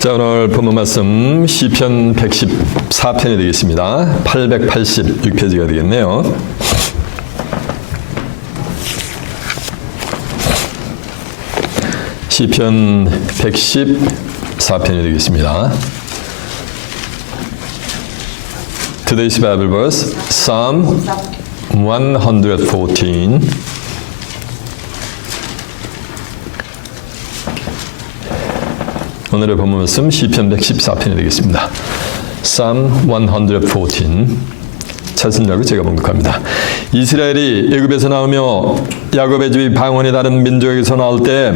자, 오늘 본문 말씀 시편 114편이 되겠습니다. 886페이지가 되겠네요. 시편 114편이 되겠습니다. Today's Bible verse, Psalm 114. 오늘의 본문 말씀 시편 114편이 되겠습니다. Psalm 114. 찾으시냐고 제가 봉독합니다. 이스라엘이 애굽에서 나오며 야곱의 집이 방언이 다른 민족에서 나올 때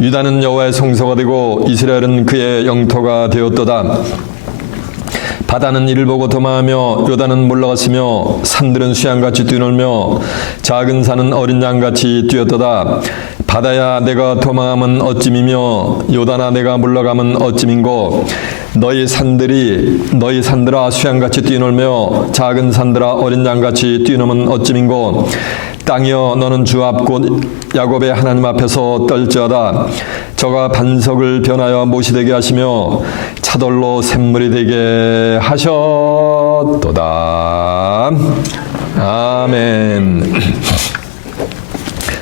유다는 여호와의 성소가 되고 이스라엘은 그의 영토가 되었도다. 바다는 이를 보고 도망하며 요단은 물러갔으며 산들은 수양같이 뛰놀며 작은 산은 어린 양같이 뛰었도다. 바다야 내가 도망하면 어찌미며 요단아 내가 물러가면 어찌민고 너희 산들아 수양같이 뛰놀며 작은 산들아 어린 양같이 뛰노면 어찌민고 땅이여 너는 주 앞 곧 야곱의 하나님 앞에서 떨지어다. 저가 반석을 변하여 못이 되게 하시며 차돌로 샘물이 되게 하셨도다. 아멘.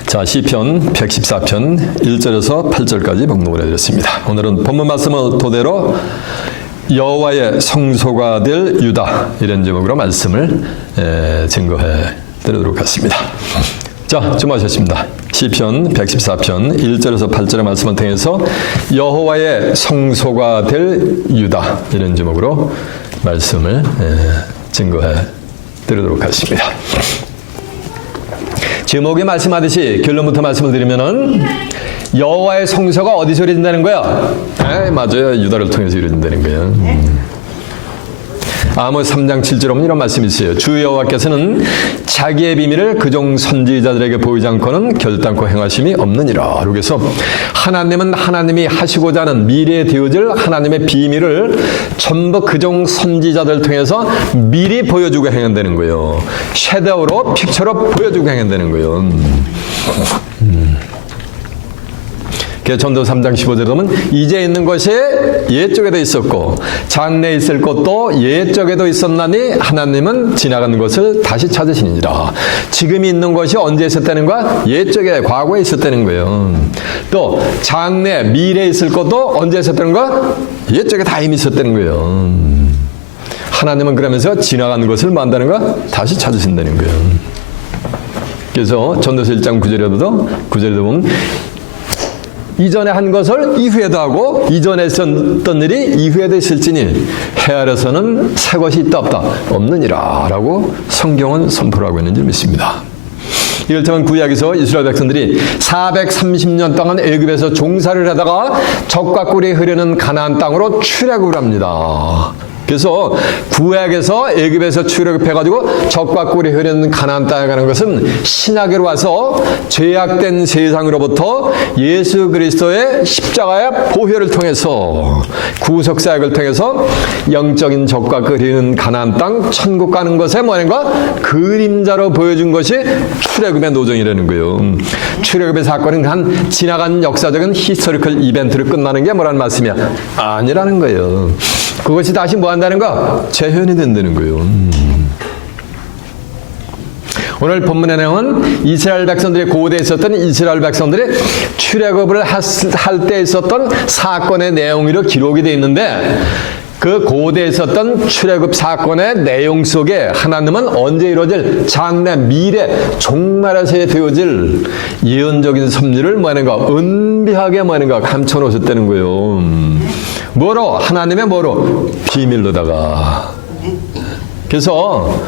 자, 시편 114편 1절에서 8절까지 봉독을 해드렸습니다. 오늘은 본문 말씀을 토대로 여호와의 성소가 될 유다, 이런 제목으로 말씀을 증거해 드리도록 하겠습니다. 자, 주목하셨습니다. 시편 114편 1절에서 8절의 말씀을 통해서 여호와의 성소가 될 유다, 이런 제목으로 말씀을 증거해 드리도록 하겠습니다. 제목에 말씀하듯이 결론부터 말씀을 드리면은 여호와의 성소가 어디서 이루어진다는 거야? 맞아요. 유다를 통해서 이루어진다는 거예요. 아모스 3장 7절 보면 이런 말씀이 있어요. 주 여호와께서는 자기의 비밀을 그종 선지자들에게 보이지 않고는 결단코 행하심이 없느니라. 그래서 하나님은 하나님이 하시고자 하는 미래에 되어질 하나님의 비밀을 전부 그종 선지자들 통해서 미리 보여주고 행한다는 거예요. 섀도우로 픽처로 보여주고 행한다는 거예요. 전도 3장 15절에 보면 이제 있는 것이 옛적에도 있었고 장래에 있을 것도 옛적에도 있었나니 하나님은 지나간 것을 다시 찾으시니라. 지금 있는 것이 언제 있었다는 거야? 옛적에 과거에 있었다는 거예요. 또 장래 미래에 있을 것도 언제 있었다는 거야? 옛적에 다 이미 있었다는 거예요. 하나님은 그러면서 지나간 것을 뭐 한다는 거야? 다시 찾으신다는 거예요. 그래서 전도서 1장 9절에도 보면 이전에 한 것을 이후에도 하고 이전에 있었던 일이 이후에도 있을지니 헤아려서는 새 것이 있다 없다 없느니라 라고 성경은 선포를 하고 있는 줄 믿습니다. 이를테면 구약에서 이스라엘 백성들이 430년 동안 애굽에서 종살이를 하다가 적과 꿀이 흐르는 가나안 땅으로 출애굽을 합니다. 그래서 구약에서 애굽에서 출애굽해가지고 적과 꿀이 흐르는 가나안 땅에 가는 것은 신약으로 와서 죄악된 세상으로부터 예수 그리스도의 십자가의 보혈을 통해서 구속사역을 통해서 영적인 적과 꿀이 흐르는 가나안 땅 천국 가는 것에 뭐하는가? 그림자로 보여준 것이 출애굽의 노정이라는 거예요. 출애굽의 사건은 한 지나간 역사적인 히스토리컬 이벤트로 끝나는 게 뭐라는 말씀이야? 아니라는 거예요. 그것이 다시 뭐 한다는 거? 재현이 된다는 거예요. 오늘 본문의 내용은 이스라엘 백성들이 고대에 있었던 이스라엘 백성들이 출애굽을 할 때 있었던 사건의 내용으로 기록이 되어 있는데 그 고대에 있었던 출애굽 사건의 내용 속에 하나님은 언제 이루어질 장래 미래 종말에서 되어질 예언적인 섭리를 뭐하는가? 은비하게 뭐하는가? 감춰놓으셨다는 거예요. 뭐로? 하나님의 뭐로? 비밀로다가. 그래서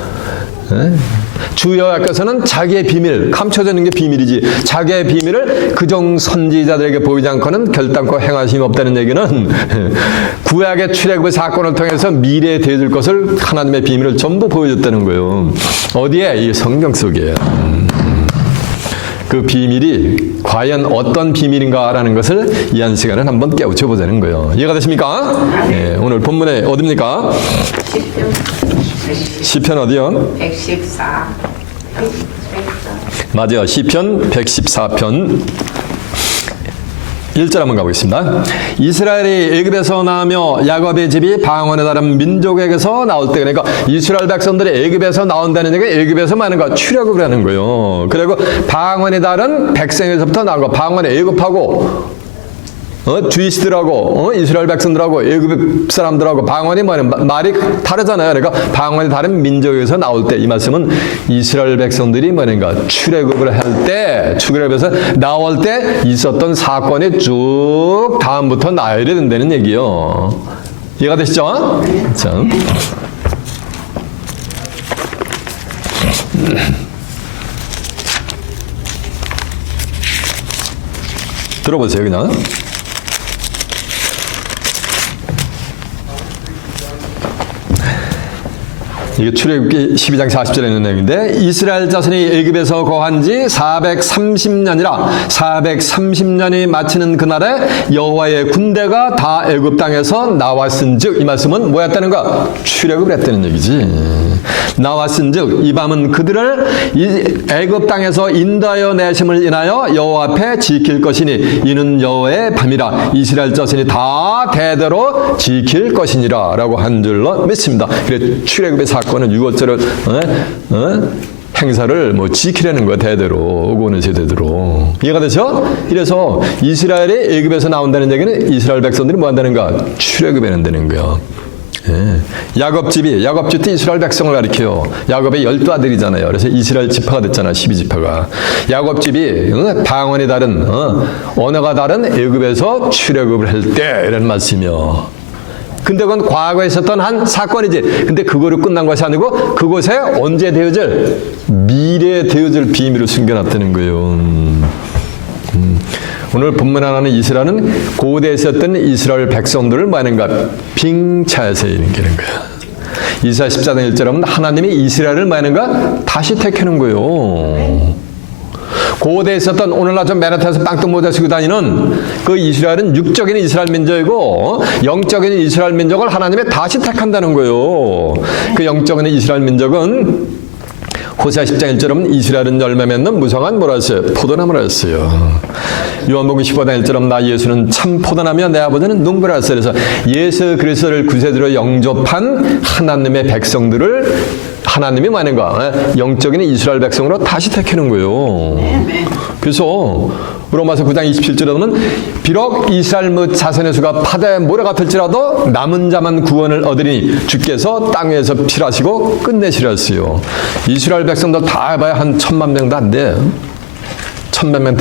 주 여호와께서는 자기의 비밀, 감춰져 있는 게 비밀이지 자기의 비밀을 그종 선지자들에게 보이지 않고는 결단코 행하심이 없다는 얘기는 구약의 출애굽의 사건을 통해서 미래에 되어질 것을 하나님의 비밀을 전부 보여줬다는 거예요. 어디에? 이 성경 속에. 그 비밀이 과연 어떤 비밀인가라는 것을 이 한 시간에 한번 깨우쳐 보자는 거예요. 이해가 되십니까? 네, 오늘 본문에 어디입니까? 시편 어디요? 114. 맞아요. 시편 114편 1절 한번 가보겠습니다. 이스라엘이 애굽에서 나오며 야곱의 집이 방언에 다른 민족에게서 나올 때, 그러니까 이스라엘 백성들이 애굽에서 나온다는 얘기가 애굽에서 많은 거 출애굽을 하는 거예요. 그리고 방언에 다른 백성에서부터 나온 거, 방언 애굽하고 주이시들하고 이스라엘 백성들하고 애굽 사람들하고 방언이 말이 다르잖아요. 그러니까 방언이 다른 민족에서 나올 때, 이 말씀은 이스라엘 백성들이 출애굽을 할 때, 출애굽에서 나올 때 있었던 사건이 쭉 다음부터 나열이 된다는 얘기요. 이해가 되시죠? 자. 들어보세요, 그냥. 이게 출애굽기 12장 40절에 있는 내용인데, 이스라엘 자손이 애굽에서 거한 지 430년이라 430년이 마치는 그날에 여호와의 군대가 다 애굽 땅에서 나왔은즉, 이 말씀은 뭐였다는 거야? 출애굽을 했다는 얘기지. 나왔은즉 이 밤은 그들을 애굽 땅에서 인도하여 내심을 인하여 여호와 앞에 지킬 것이니 이는 여호와의 밤이라 이스라엘 자손이 다 대대로 지킬 것이니라 라고 한 줄로 믿습니다. 그래, 출애굽의 사건은 6월절을 행사를 지키려는 거야, 대대로. 오고는 세대대로. 이해가 되죠? 이래서 이스라엘이 애굽에서 나온다는 얘기는 이스라엘 백성들이 뭐 한다는가? 출애굽에 한다는 거야. 예. 야곱집 때 이스라엘 백성을 가리켜요. 야곱의 12아들이잖아요. 그래서 이스라엘 지파가 됐잖아, 12지파가. 야곱집이 방언이 다른, 언어가 다른 애굽에서 출애굽을 할 때, 이런 말씀이요. 근데 그건 과거에 있었던 한 사건이지. 근데 그거로 끝난 것이 아니고 그곳에 언제 되어질, 미래에 되어질 비밀을 숨겨놨다는 거예요. 오늘 본문 하나는 이스라엘은 고대에 있었던 이스라엘 백성들을 뭐하는가? 빙차해서 일으키는 거야. 이사야 14장 1절에 보면 하나님이 이스라엘을 뭐하는가? 다시 택하는 거예요. 고대에 있었던, 오늘날 좀 맨하탄에서 빵떡 모자 쓰고 다니는 그 이스라엘은 육적인 이스라엘 민족이고 영적인 이스라엘 민족을 하나님이 다시 택한다는 거예요. 그 영적인 이스라엘 민족은 호세아 10장 1절에 보면 이스라엘은 열매 맺는 무성한 뭐라 했어요? 포도나무라 했어요. 요한복음 15장 1절에 보면 나 예수는 참 포도나무며 내 아버지는 농부라 했어요. 그래서 예수 그리스도를 구세주로 영접한 하나님의 백성들을 하나님이 뭐하는가? 영적인 이스라엘 백성으로 다시 택하는 거예요. 그래서 로마서 9장 27절에 보면 비록 이스라엘 자손의 수가 바다에 모래 같을지라도 남은 자만 구원을 얻으니 주께서 땅에서 필하시고 끝내시라 했어요. 이스라엘 백성들 다 해봐야 한 1000만 명도 안 돼. 1000만 명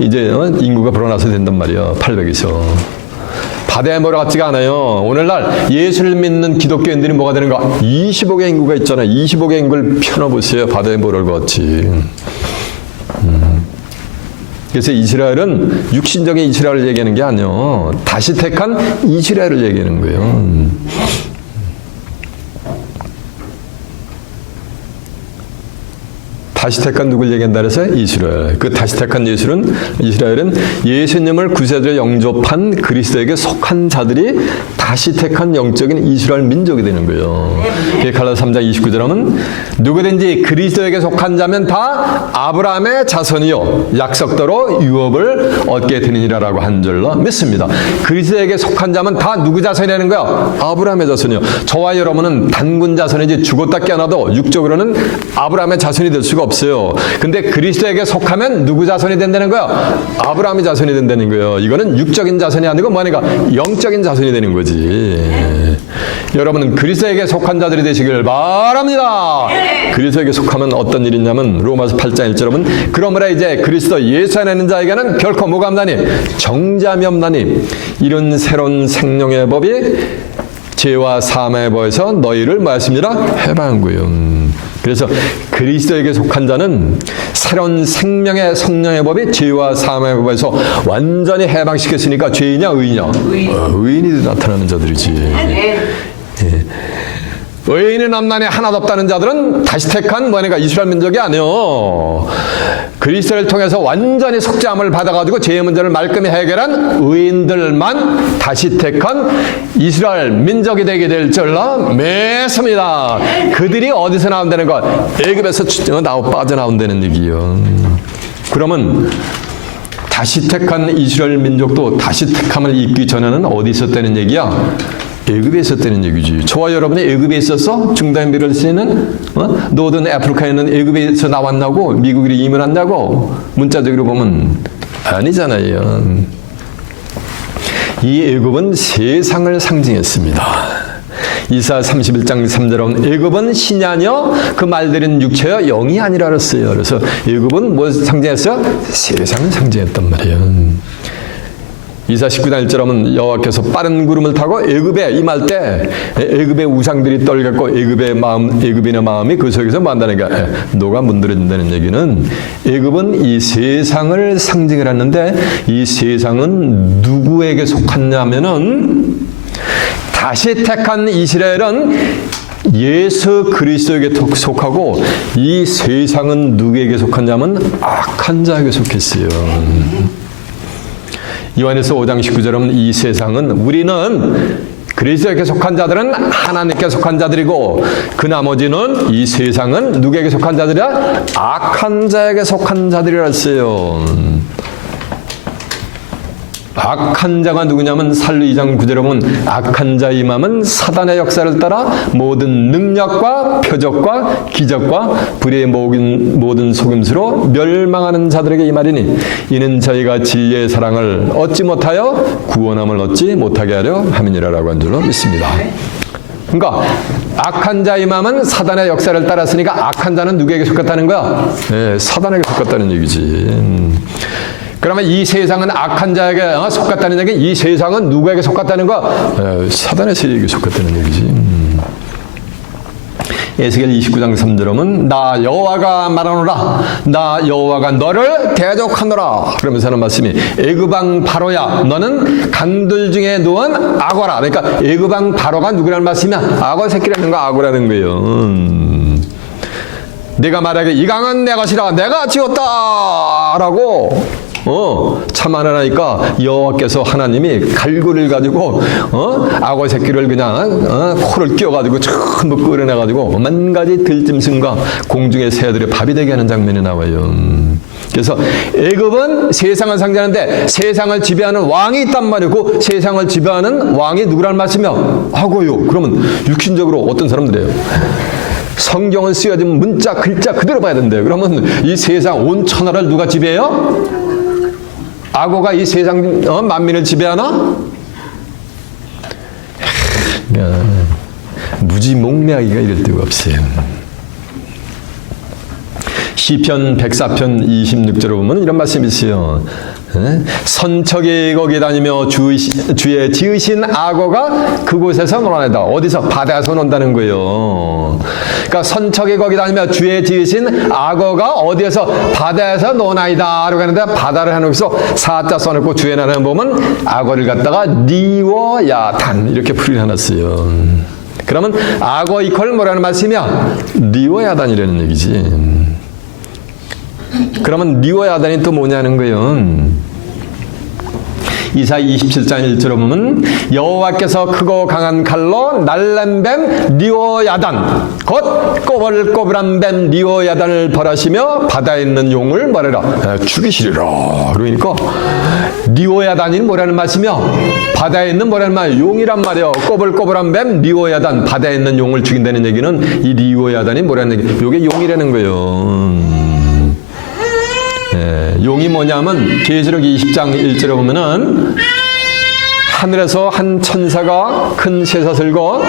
이제 인구가 불어나서 된단 말이야. 800에서. 바다에 모래 같지가 않아요. 오늘날 예수를 믿는 기독교인들이 뭐가 되는가? 25개 인구가 있잖아요. 25개 인구를 펴놓으세요. 바다에 모래를 같이. 그래서 이스라엘은 육신적인 이스라엘을 얘기하는 게 아니에요. 다시 택한 이스라엘을 얘기하는 거예요. 다시 택한 누굴 얘기한다 그래서 이스라엘. 그 다시 택한 이스라엘은 예수님을 구세주로 영접한 그리스도에게 속한 자들이 다시 택한 영적인 이스라엘 민족이 되는 거예요. 갈라디아 3장 29절 하면 누구든지 그리스도에게 속한 자면 다 아브라함의 자손이요 약속대로 유업을 얻게 되느니라라고 한 줄로 믿습니다. 그리스도에게 속한 자면 다 누구 자손이라는 거야? 아브라함의 자손이요. 저와 여러분은 단군 자손이지 죽었다 깨어나도 육적으로는 아브라함의 자손이 될 수가 없어요. 근데 그리스도에게 속하면 누구 자손이 된다는 거야? 아브라함의 자손이 된다는 거예요. 이거는 육적인 자손이 아니고 뭐니까 영적인 자손이 되는 거지. 여러분은 그리스도에게 속한 자들이 되시길 바랍니다. 그리스도에게 속하면 어떤 일이 있냐면 로마서 8장 1절에 보면 그러므로 이제 그리스도 예수 안에 있는 자에게는 결코 뭐가 없나니 정죄함이 없나니 이런 새로운 생명의 법이 죄와 사함의 법에서 너희를 말씀이라 해방한 거예요. 그래서 그리스도에게 속한 자는 새로운 생명의 성령의 법이 죄와 사함의 법에서 완전히 해방시켰으니까 죄이냐 의인이냐? 의인이 나타나는 자들이지. 예. 의인의 남난에 하나도 없다는 자들은 다시 택한 뭐니까 이스라엘 민족이 아니요. 그리스도를 통해서 완전히 속죄함을 받아가지고 죄의 문제를 말끔히 해결한 의인들만 다시 택한 이스라엘 민족이 되게 될 줄로 믿습니다. 그들이 어디서 나온다는 것? 애굽에서 빠져나온다는 얘기요. 그러면 다시 택한 이스라엘 민족도 다시 택함을 입기 전에는 어디 있었다는 얘기야? 애굽에 있었다는 얘기지. 저와 여러분이 애굽에 있었어? 중단 미럴스는 노던 아프리카에는 애굽에서 나왔나고? 미국으로 이민했나고? 문자적으로 보면 아니잖아요. 이 애굽은 세상을 상징했습니다. 이사 31장 3절은 애굽은 신이 아니여 그 말들은 육체여 영이 아니라 그랬어요. 그래서 애굽은 뭐 상징했어요? 세상을 상징했단 말이에요. 이사 19장 1절하면 여호와께서 빠른 구름을 타고 애굽에 임할 때 애굽의 우상들이 떨겠고 애굽인의 마음이 그 속에서 만다니까 녹아 문드러진다는 얘기는 애굽은 이 세상을 상징을 했는데 이 세상은 누구에게 속했냐면은 다시 택한 이스라엘은 예수 그리스도에게 속하고 이 세상은 누구에게 속하냐면 악한 자에게 속했어요. 요한에서 5장 19절은 이 세상은 우리는 그리스도에게 속한 자들은 하나님께 속한 자들이고 그 나머지는 이 세상은 누구에게 속한 자들이야? 악한 자에게 속한 자들이라 했어요. 악한 자가 누구냐면 살루 2장 9절에 보면 악한 자의 마음은 사단의 역사를 따라 모든 능력과 표적과 기적과 불의의 모든 속임수로 멸망하는 자들에게 이 말이니 이는 저희가 진리의 사랑을 얻지 못하여 구원함을 얻지 못하게 하려 함이니라라고 한 줄로 믿습니다. 그러니까 악한 자의 마음은 사단의 역사를 따랐으니까 악한 자는 누구에게 속했다는 거야? 네, 사단에게 속했다는 얘기지. 그러면 이 세상은 악한 자에게 속았다는 얘기, 이 세상은 누구에게 속았다는 거야? 사단의 세력에게 속았다는 얘기지. 에스겔 29장 3절에 보면 나 여호와가 말하노라 나 여호와가 너를 대적하노라 그러면서 하는 말씀이 애굽왕 바로야 너는 강들 중에 누운 악어라. 그러니까 애굽왕 바로가 누구라는 말씀이야? 악어 새끼라는 거 악어라는 거예요. 내가 말하기에 이 강은 내 것이라 내가 지었다라고 참아내니까 여호와께서 하나님이 갈고리를 가지고 악어 새끼를 그냥 코를 끼워가지고 전부 끌어내가지고 만 가지 들짐승과 공중의 새들의 밥이 되게 하는 장면이 나와요. 그래서 애굽은 세상을 상징하는데 세상을 지배하는 왕이 있단 말이고 세상을 지배하는 왕이 누구라는 말씀이야? 악어요. 그러면 육신적으로 어떤 사람들이에요? 성경은 쓰여진 문자 글자 그대로 봐야 된대요. 그러면 이 세상 온 천하를 누가 지배해요? 악어가 이 세상 만민을 지배하나? 무지몽매하기가 이럴 데가 없어요. 시편 104편 26절에 보면 이런 말씀이 있어요. 선척이 거기 다니며 주의 지으신 악어가 그곳에서 놀아내다. 어디서? 바다에서 논다는 거예요. 그러니까 선척이 거기 다니며 주의 지으신 악어가 어디에서? 바다에서 노나이다. 라고 하는데 바다를 해놓고서 사자 써놓고 주의 나라는 보면 악어를 갖다가 리워야단 이렇게 풀이해놨어요. 그러면 악어 이퀄 뭐라는 말씀이야? 리워야단이라는 얘기지. 그러면 리워야단이 또 뭐냐는 거예요. 이사 27장 1절에 보면 여호와께서 크고 강한 칼로 날랜 뱀 리워야단 곧 꼬불꼬불한 뱀 리워야단을 벌하시며 바다에 있는 용을 뭐래라? 죽이시리라. 그러니까 리워야단이 뭐라는 말씀이야? 바다에 있는 뭐라는 말이야? 용이란 말이야. 꼬불꼬불한 뱀 리워야단 바다에 있는 용을 죽인다는 얘기는 이 리워야단이 뭐라는 얘기? 이게 용이라는 거예요. 용이 뭐냐면 계시록 20장 1절에 보면은 하늘에서 한 천사가 큰 쇠사슬과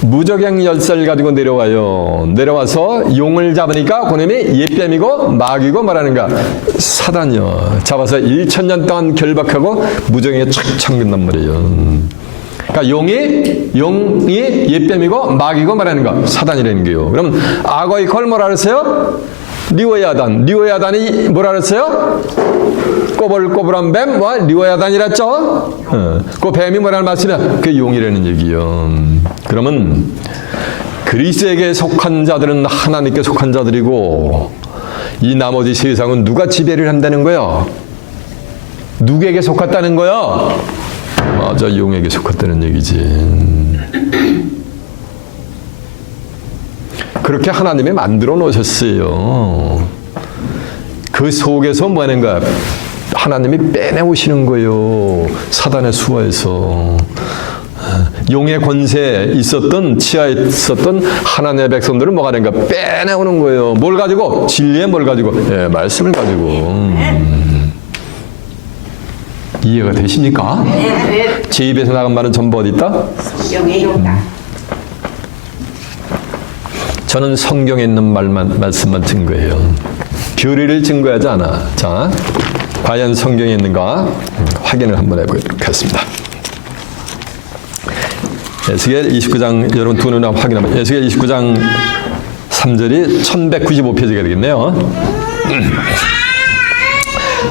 무저갱 열쇠를 가지고 내려와요. 내려와서 용을 잡으니까 그놈이 옛뱀이고 마귀고 말하는가? 사단이요. 잡아서 1000년 동안 결박하고 무저갱에 착 잠근단 말이에요. 그러니까 용이 옛뱀이고 마귀고 말하는가? 사단이라는 거예요. 그럼 악어의 걸 뭐라 그랬어요? 리워야단이 뭐라 그랬어요? 꼬불꼬불한 뱀, 리워야단이랬죠? 그 뱀이 뭐라는 말씀이야? 그 용이라는 얘기요. 그러면 그리스도에게 속한 자들은 하나님께 속한 자들이고 이 나머지 세상은 누가 지배를 한다는 거야? 누구에게 속았다는 거야? 맞아, 용에게 속았다는 얘기지. 그렇게 하나님이 만들어 놓으셨어요. 그 속에서 뭐 하는 거야? 하나님이 빼내오시는 거예요. 사단의 수하에서. 용의 권세에 있었던, 치하에 있었던 하나님의 백성들은 뭐가 되는가? 빼내오는 거예요. 뭘 가지고? 진리에 뭘 가지고? 예, 말씀을 가지고. 이해가 되십니까? 제 입에서 나간 말은 전부 어디 있다? 성경에 있다. 저는 성경에 있는 말씀만 증거해요. 교리를 증거하지 않아. 자, 과연 성경에 있는가 확인을 한번 해보도록 하겠습니다. 에스겔 29장, 여러분 두 눈으로 확인하면 에스겔 29장 3절이 1195페이지가 되겠네요.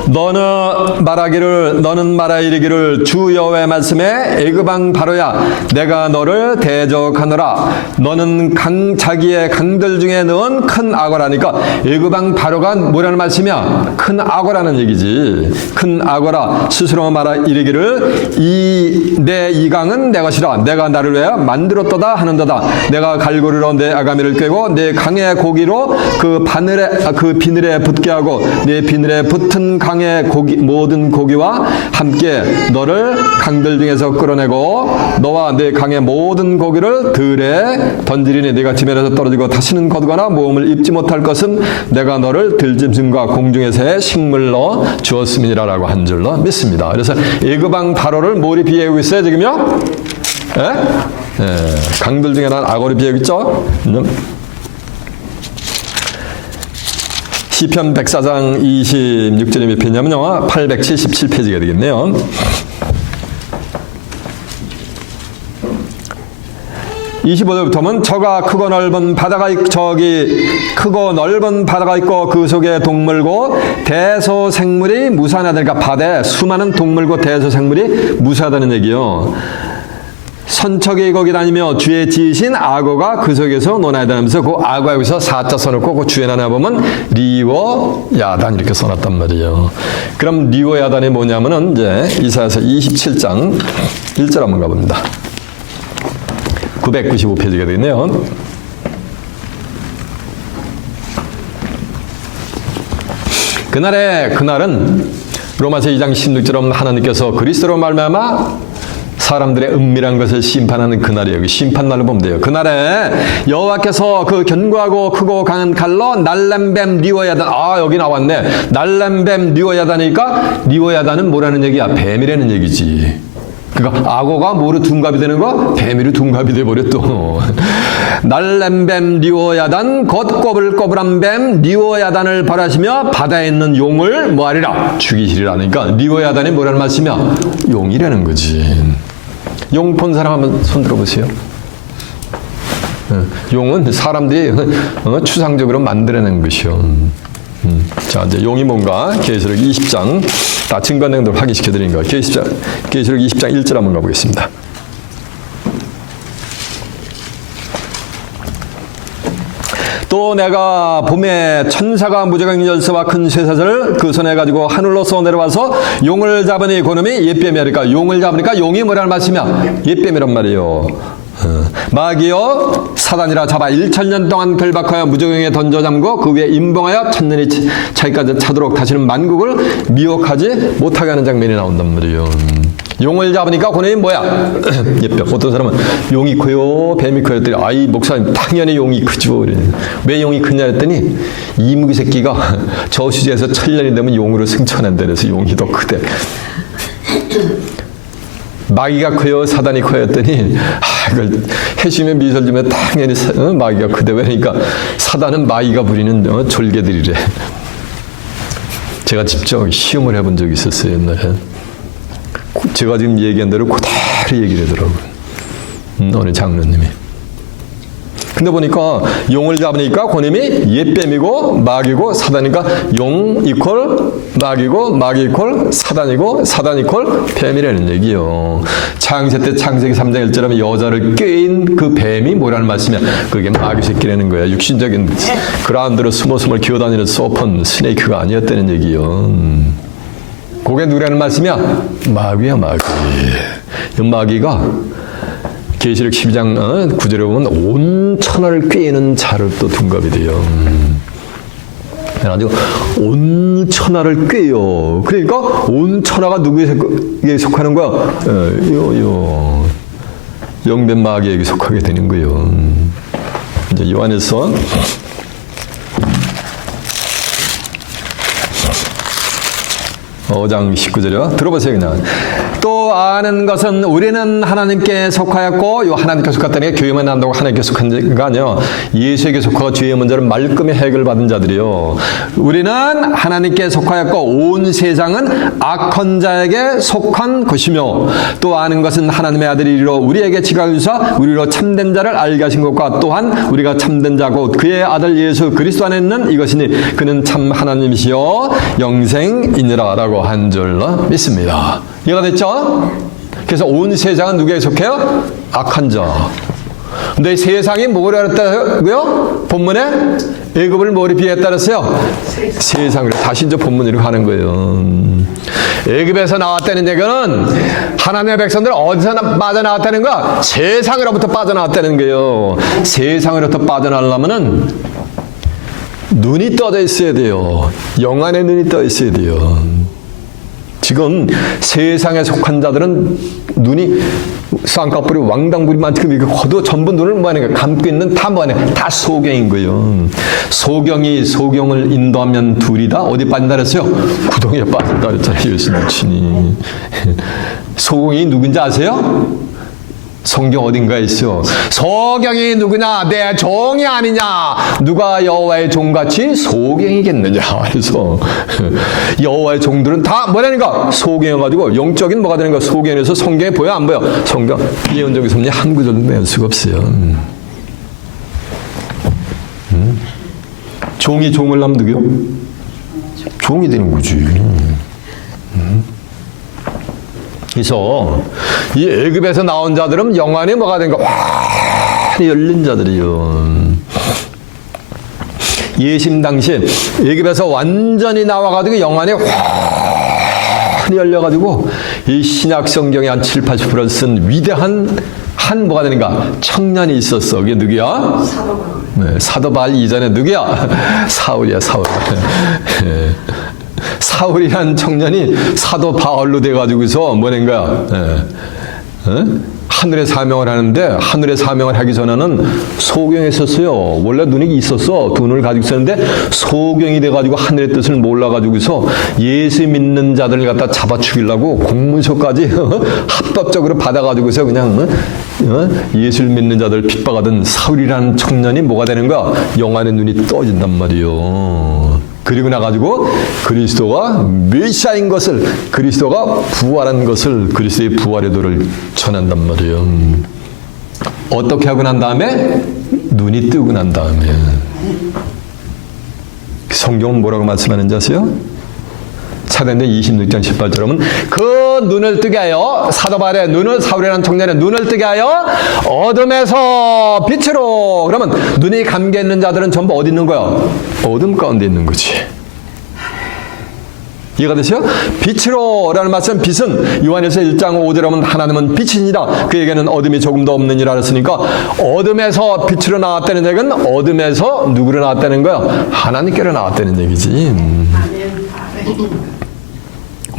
너는 말하 이르기를 주 여호와의 말씀에 애굽 왕 바로야 내가 너를 대적하노라. 너는 자기의 강들 중에 넣은 큰 악어라니까 애굽 왕 바로가 뭐라는 말씀이야? 큰 악어라는 얘기지. 큰 악어라. 스스로 말하 이르기를 내 이 강은 내 것이라. 내가 나를 위하여 만들었도다 하는도다. 내가 갈고리로 내 아가미를 꿰고 내 강의 고기로 그 비늘에 붙게 하고 내 비늘에 붙은 강의 모든 고기와 함께 너를 강들 중에서 끌어내고 너와 내 강의 모든 고기를 들에 던지리니 네가 지면에서 떨어지고 다시는 거두거나 모험을 입지 못할 것은 내가 너를 들짐승과 공중에서의 식물로 주었음이라라고 한 줄로 믿습니다. 그래서 애굽 왕 바로를 뭐리 비유하고 있어요 지금요? 강들 중에 난 악어를 비유하고 있죠? 시편 104장 26절에 몇 페이지냐면요. 877페이지가 되겠네요. (25절부터는) 저가 크고 넓은 바다가 있고 그 속에 동물고 대소생물이 무수하다니까 바다에 수많은 동물고 대소생물이 무수하다는 얘기요. 선척이 거기 다니며 주의 지으신 악어가 그 속에서 논하다면서 그 악어 여기서 사자 써놓고 그 주에 하나 보면 리워야단 이렇게 써놨단 말이에요. 그럼 리워야단이 뭐냐면은 이제 이사야서 27장 1절 한번 가봅니다. 995페이지가 되겠네요. 그날은 로마서 2장 16절은 하나님께서 그리스도로 말미암아 사람들의 은밀한 것을 심판하는 그날이에요. 여기 심판날로 보면 돼요. 그날에 여호와께서 그 견고하고 크고 강한 칼로 날렘뱀 리워야단. 여기 나왔네. 날렘뱀 리워야다니까 리워야단은 뭐라는 얘기야? 뱀이라는 얘기지. 그러니까 악어가 뭐로 둔갑이 되는 거? 뱀이로 둔갑이 돼버렸어. 날렘뱀 리워야단 곧 꼬불꼬불한 뱀 리워야단을 벌하시며 바다에 있는 용을 뭐하리라? 죽이시리라니까 리워야단이 뭐라는 말씀이야? 용이라는 거지. 용 본 사람 한번 손 들어보세요. 용은 사람들이 추상적으로 만들어낸 것이요. 자, 이제 용이 뭔가 계시록 20장 다 증거 내용들 확인시켜 드린 거. 계시록 20장 1절 한번 가보겠습니다. 또 내가 봄에 천사가 무저강 열쇠와 큰 쇠사슬을 그 손에 가지고 하늘로서 내려와서 용을 잡으니 그놈이 옛뱀이니까 용을 잡으니까 용이 뭐라는 말씀이야? 옛뱀이란 말이에요. 마귀여 사단이라 잡아 1000년 동안 결박하여 무저강에 던져 잠고 그 위에 임봉하여 천년이 차기까지 차도록 다시는 만국을 미혹하지 못하게 하는 장면이 나온단 말이에요. 용을 잡으니까 그놈이 뭐야? 옛뱀. 어떤 사람은 용이 커요, 뱀이 커요 했더니 목사님 당연히 용이 크죠. 왜 용이 크냐 했더니 이무기 새끼가 저수지에서 1000년이 되면 용으로 승천한다 그래서 용이 더 크대. 마귀가 커요, 사단이 커요 했더니 이걸 해심의 미설 주면 당연히 마귀가 크대. 그러니까 사단은 마귀가 부리는 졸개들이래. 제가 직접 시험을 해본 적이 있었어요 옛날에. 제가 지금 얘기한 대로 그대로 얘기를 하더라고요. 어느 장로님이. 근데 보니까 용을 잡으니까 그놈이 옛뱀이고 마귀고 사단이니까 용 이퀄 마귀고 마귀 이퀄 사단이고 사단 이퀄 뱀이라는 얘기요. 창세 때 창세기 3장 1절에 여자를 꾀인 그 뱀이 뭐라는 말씀이야? 그게 마귀 새끼라는 거야. 육신적인 그라운드로 스멀스멀 기어다니는 서펀 스네이크가 아니었다는 얘기요. 그게 누구라는 말씀이야? 마귀야 마귀. 이 마귀가 계시록 12장 9절에 보면 온 천하를 꿰는 자를 또 둔갑이 돼요. 그래가지고 온 천하를 꿰요. 그러니까 온 천하가 누구에게 속하는 거야? 영변 마귀에게 속하게 되는 거예요. 이제 요한에서 5장 19절이요. 들어보세요, 그냥. 또 아는 것은 우리는 하나님께 속하였고, 요 하나님께 속했다는 게 교회만 난다고 하나님께 속한 게 아니에요. 예수에게 속하고 죄의 문제를 말끔히 해결받은 자들이요. 우리는 하나님께 속하였고, 온 세상은 악한 자에게 속한 것이며, 또 아는 것은 하나님의 아들이 이리로 우리에게 지각을 주사 우리로 참된 자를 알게 하신 것과 또한 우리가 참된 자고 그의 아들 예수 그리스도 안에 있는 이것이니 그는 참 하나님이시여 영생이니라 라고 한 줄로 믿습니다. 이해가 됐죠? 그래서 온 세상은 누구에게 속해요? 악한 자. 근데 세상이 뭐라 그랬다고요? 본문에 애굽을 뭐에 비했다 그랬어요? 세상으로. 다시 이제 본문으로 가는 거예요. 애굽에서 나왔다는 얘기는 하나님의 백성들 어디서 빠져나왔다는 거야? 세상으로부터 빠져나왔다는 거예요. 세상으로부터 빠져나오려면은 눈이 떠져 있어야 돼요. 영안의 눈이 떠 있어야 돼요. 지금 세상에 속한 자들은 눈이 쌍꺼풀이 왕당불이 만큼 이렇게 커도 전부 눈을 뭐하는 거야? 감고 있는 다 뭐하는 다 소경인 거예요. 소경을 인도하면 둘이 다 어디 빠진다 그랬어요? 구덩이에 빠진다 그랬잖아요. 예수님 친히. 소경이 누군지 아세요? 성경 어딘가에 있어. 소경이 누구냐? 내 종이 아니냐? 누가 여호와의 종같이 소경이겠느냐? 그래서 여호와의 종들은 다 뭐라는가? 소경해가지고 영적인 뭐가 되는가? 소경에서 성경에 보여 안 보여? 성경 예언적인 섭리 한 구절도 낼 수가 없어요. 종이 종을 하면 누구요? 종이 되는 거지. 그래서 이 애굽에서 나온 자들은 영안이 뭐가 된가? 완전히 열린 자들이요. 예심 당시 애굽에서 완전히 나와가지고 영안이 완전히 열려가지고 이 신약 성경의 한 70~80%를 쓴 위대한 한 뭐가 되는가? 청년이 있었어. 그게 누구야? 사도 바울 이전에 누구야? 사울이야, 사울. 사울이란 청년이 사도 바울로 돼가지고서 뭐는 거야? 하늘의 사명을 하는데 하늘의 사명을 하기 전에는 소경했었어요. 원래 눈이 있었어. 두 눈을 가지고 있었는데 소경이 돼가지고 하늘의 뜻을 몰라가지고서 예수 믿는 자들을 갖다 잡아 죽이려고 공문서까지 합법적으로 받아가지고서 그냥 예수를 믿는 자들 핍박하던 사울이라는 청년이 뭐가 되는 거야? 영안의 눈이 떠진단 말이에요. 그리고 나가지고 그리스도가 메시아인 것을, 그리스도가 부활한 것을, 그리스도의 부활의 도를 전한단 말이에요. 어떻게 하고 난 다음에? 눈이 뜨고 난 다음에. 성경은 뭐라고 말씀하는지 아세요? 사도행전 26장 18절 하면 그 눈을 뜨게 하여, 사도 바울의 눈을, 사울이라는 청년의 눈을 뜨게 하여 어둠에서 빛으로. 그러면 눈이 감겨 있는 자들은 전부 어디 있는 거야? 어둠 가운데 있는 거지. 이해가 되세요? 빛으로 라는 말씀, 빛은 요한에서 1장 5절 하면 하나님은 빛이니라. 그에게는 어둠이 조금도 없느니라 그랬으니까 어둠에서 빛으로 나왔다는 얘기는 어둠에서 누구로 나왔다는 거야? 하나님께로 나왔다는 얘기지.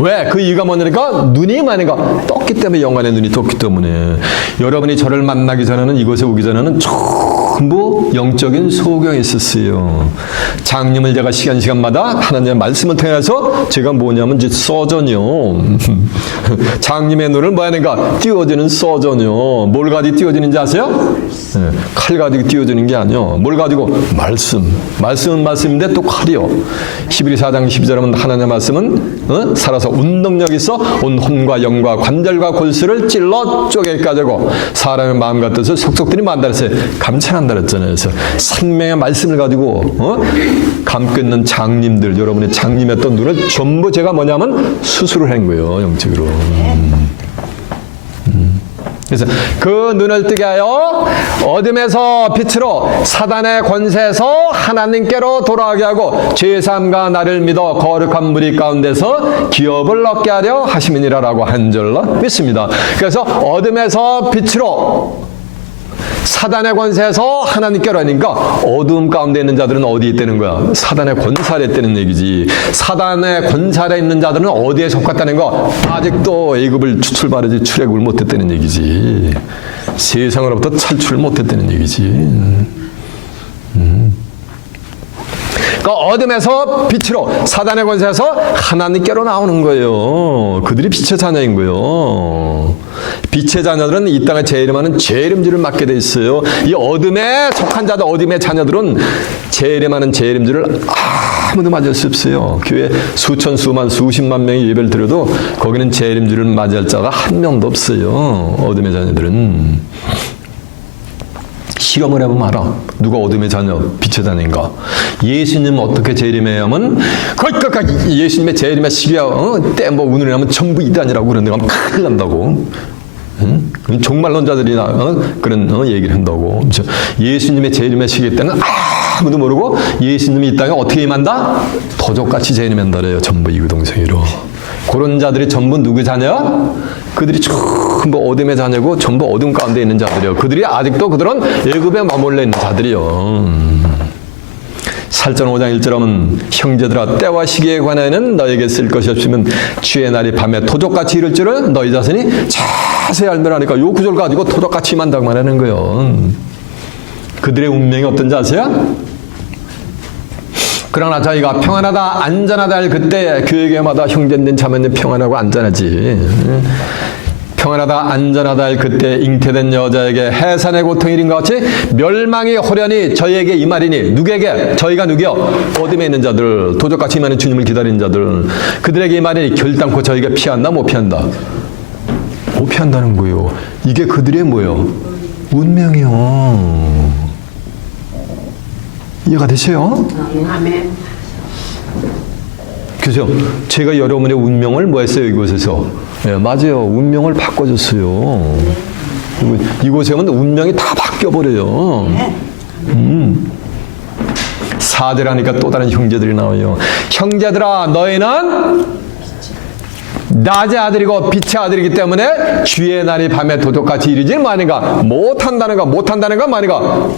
왜? 그 이유가 뭐냐니까 눈이 많으니까 떴기 때문에, 영안의 눈이 떴기 때문에. 여러분이 저를 만나기 전에는, 이곳에 오기 전에는 전부 영적인 소경이 있었어요. 장님을 제가 시간마다 하나님의 말씀을 통해서 제가 뭐냐면 이제 서전이요. 장님의 눈을 뭐 하는가? 띄워주는 서전이요. 뭘 가지고 띄워주는지 아세요? 네, 칼 가지고 띄워주는 게 아니요. 뭘 가지고? 말씀. 말씀은 말씀인데 또 칼이요. 히브리 4장 12절 하면 하나님의 말씀은 살아서 운동력 있어 온 혼과 영과 관절과 골수를 찔러 쪼개기까지 하고 사람의 마음과 뜻을 속속들이 만다 그랬어요. 감찰한다 그랬잖아요. 그래서 생명의 말씀을 가지고 감고 있는 장님들, 여러분의 장님했던 눈을 전부 제가 뭐냐면 수술을 한 거예요. 영적으로. 그래서 그 눈을 뜨게 하여 어둠에서 빛으로, 사단의 권세에서 하나님께로 돌아가게 하고 제3가 나를 믿어 거룩한 무리 가운데서 기업을 얻게 하려 하심이니라라고 한 줄로 믿습니다. 그래서 어둠에서 빛으로, 사단의 권세에서 하나님께로 하니까 어두움 가운데 있는 자들은 어디에 있다는 거야? 사단의 권세 아래 있다는 얘기지. 사단의 권세 아래 있는 자들은 어디에 속했다는 거? 아직도 애굽을 출발하지 출애굽을 못했다는 얘기지. 세상으로부터 탈출을 못했다는 얘기지. 그러니까 어둠에서 빛으로, 사단의 권세에서 하나님께로 나오는 거예요. 그들이 빛의 자녀인 거예요. 빛의 자녀들은 이 땅에 재림하는 재림주를 맡게 돼 있어요. 이 어둠에 속한 자들, 어둠의 자녀들은 재림하는 재림주를 아무도 맞을 수 없어요. 교회 수천, 수만, 수십만 명이 예배를 드려도 거기는 재림주를 맞이할 자가 한 명도 없어요. 어둠의 자녀들은. 실험을 해보면 알아. 누가 어둠의 자녀, 빛의 자녀인가. 예수님 어떻게 재림해야만, 그러니까 예수님의 재림의 시기야, 때 뭐 운을 하면 전부 이단이라고 그러는데 가면 큰일 난다고. 응? 종말론자들이나 그런 얘기를 한다고. 예수님의 재림의 시기 때는 아무도 모르고 예수님이 이 땅에 어떻게 임한다? 도적같이 재림한다 그래요. 전부 이구동성이로. 그런 자들이 전부 누구 자녀야? 그들이 전부 어둠의 자녀고 전부 어둠 가운데 있는 자들이요. 그들이 아직도 그들은 애굽에 머물러 있는 자들이요. 살전 5장 1절하면 형제들아 때와 시기에 관하여는 너에게 쓸 것이 없으면 주의 날이 밤에 토적같이 이룰 줄을 너희 자신이 자세히 알면 하니까 요 구절 가지고 토적같이 임한다고 말하는 거예요. 그들의 운명이 어떤지 아세요? 그러나 저희가 평안하다 안전하다 할 그때 교회마다 형제는 자매는 평안하고 안전하지. 평안하다 안전하다 할 그때 잉태된 여자에게 해산의 고통이 이른 것 같이 멸망이 호련히 저희에게 이 말이니 누구에게? 저희가 누구요? 어둠에 있는 자들, 도적같이 임하는 주님을 기다리는 자들, 그들에게 이 말이니 결단코 저희가 피한다 못 피한다? 못 피한다는 거예요. 이게 그들의 뭐예요? 운명이요. 이해가 되세요? 아멘. 그죠? 제가 여러분의 운명을 뭐 했어요, 이곳에서? 네, 맞아요. 운명을 바꿔줬어요. 이곳에 오면 운명이 다 바뀌어버려요. 사제라니까 또 다른 형제들이 나와요. 형제들아, 너희는 낮의 아들이고 빛의 아들이기 때문에 주의 날이 밤에 도적같이 이르지 마니가. 못한다는 거 마니가.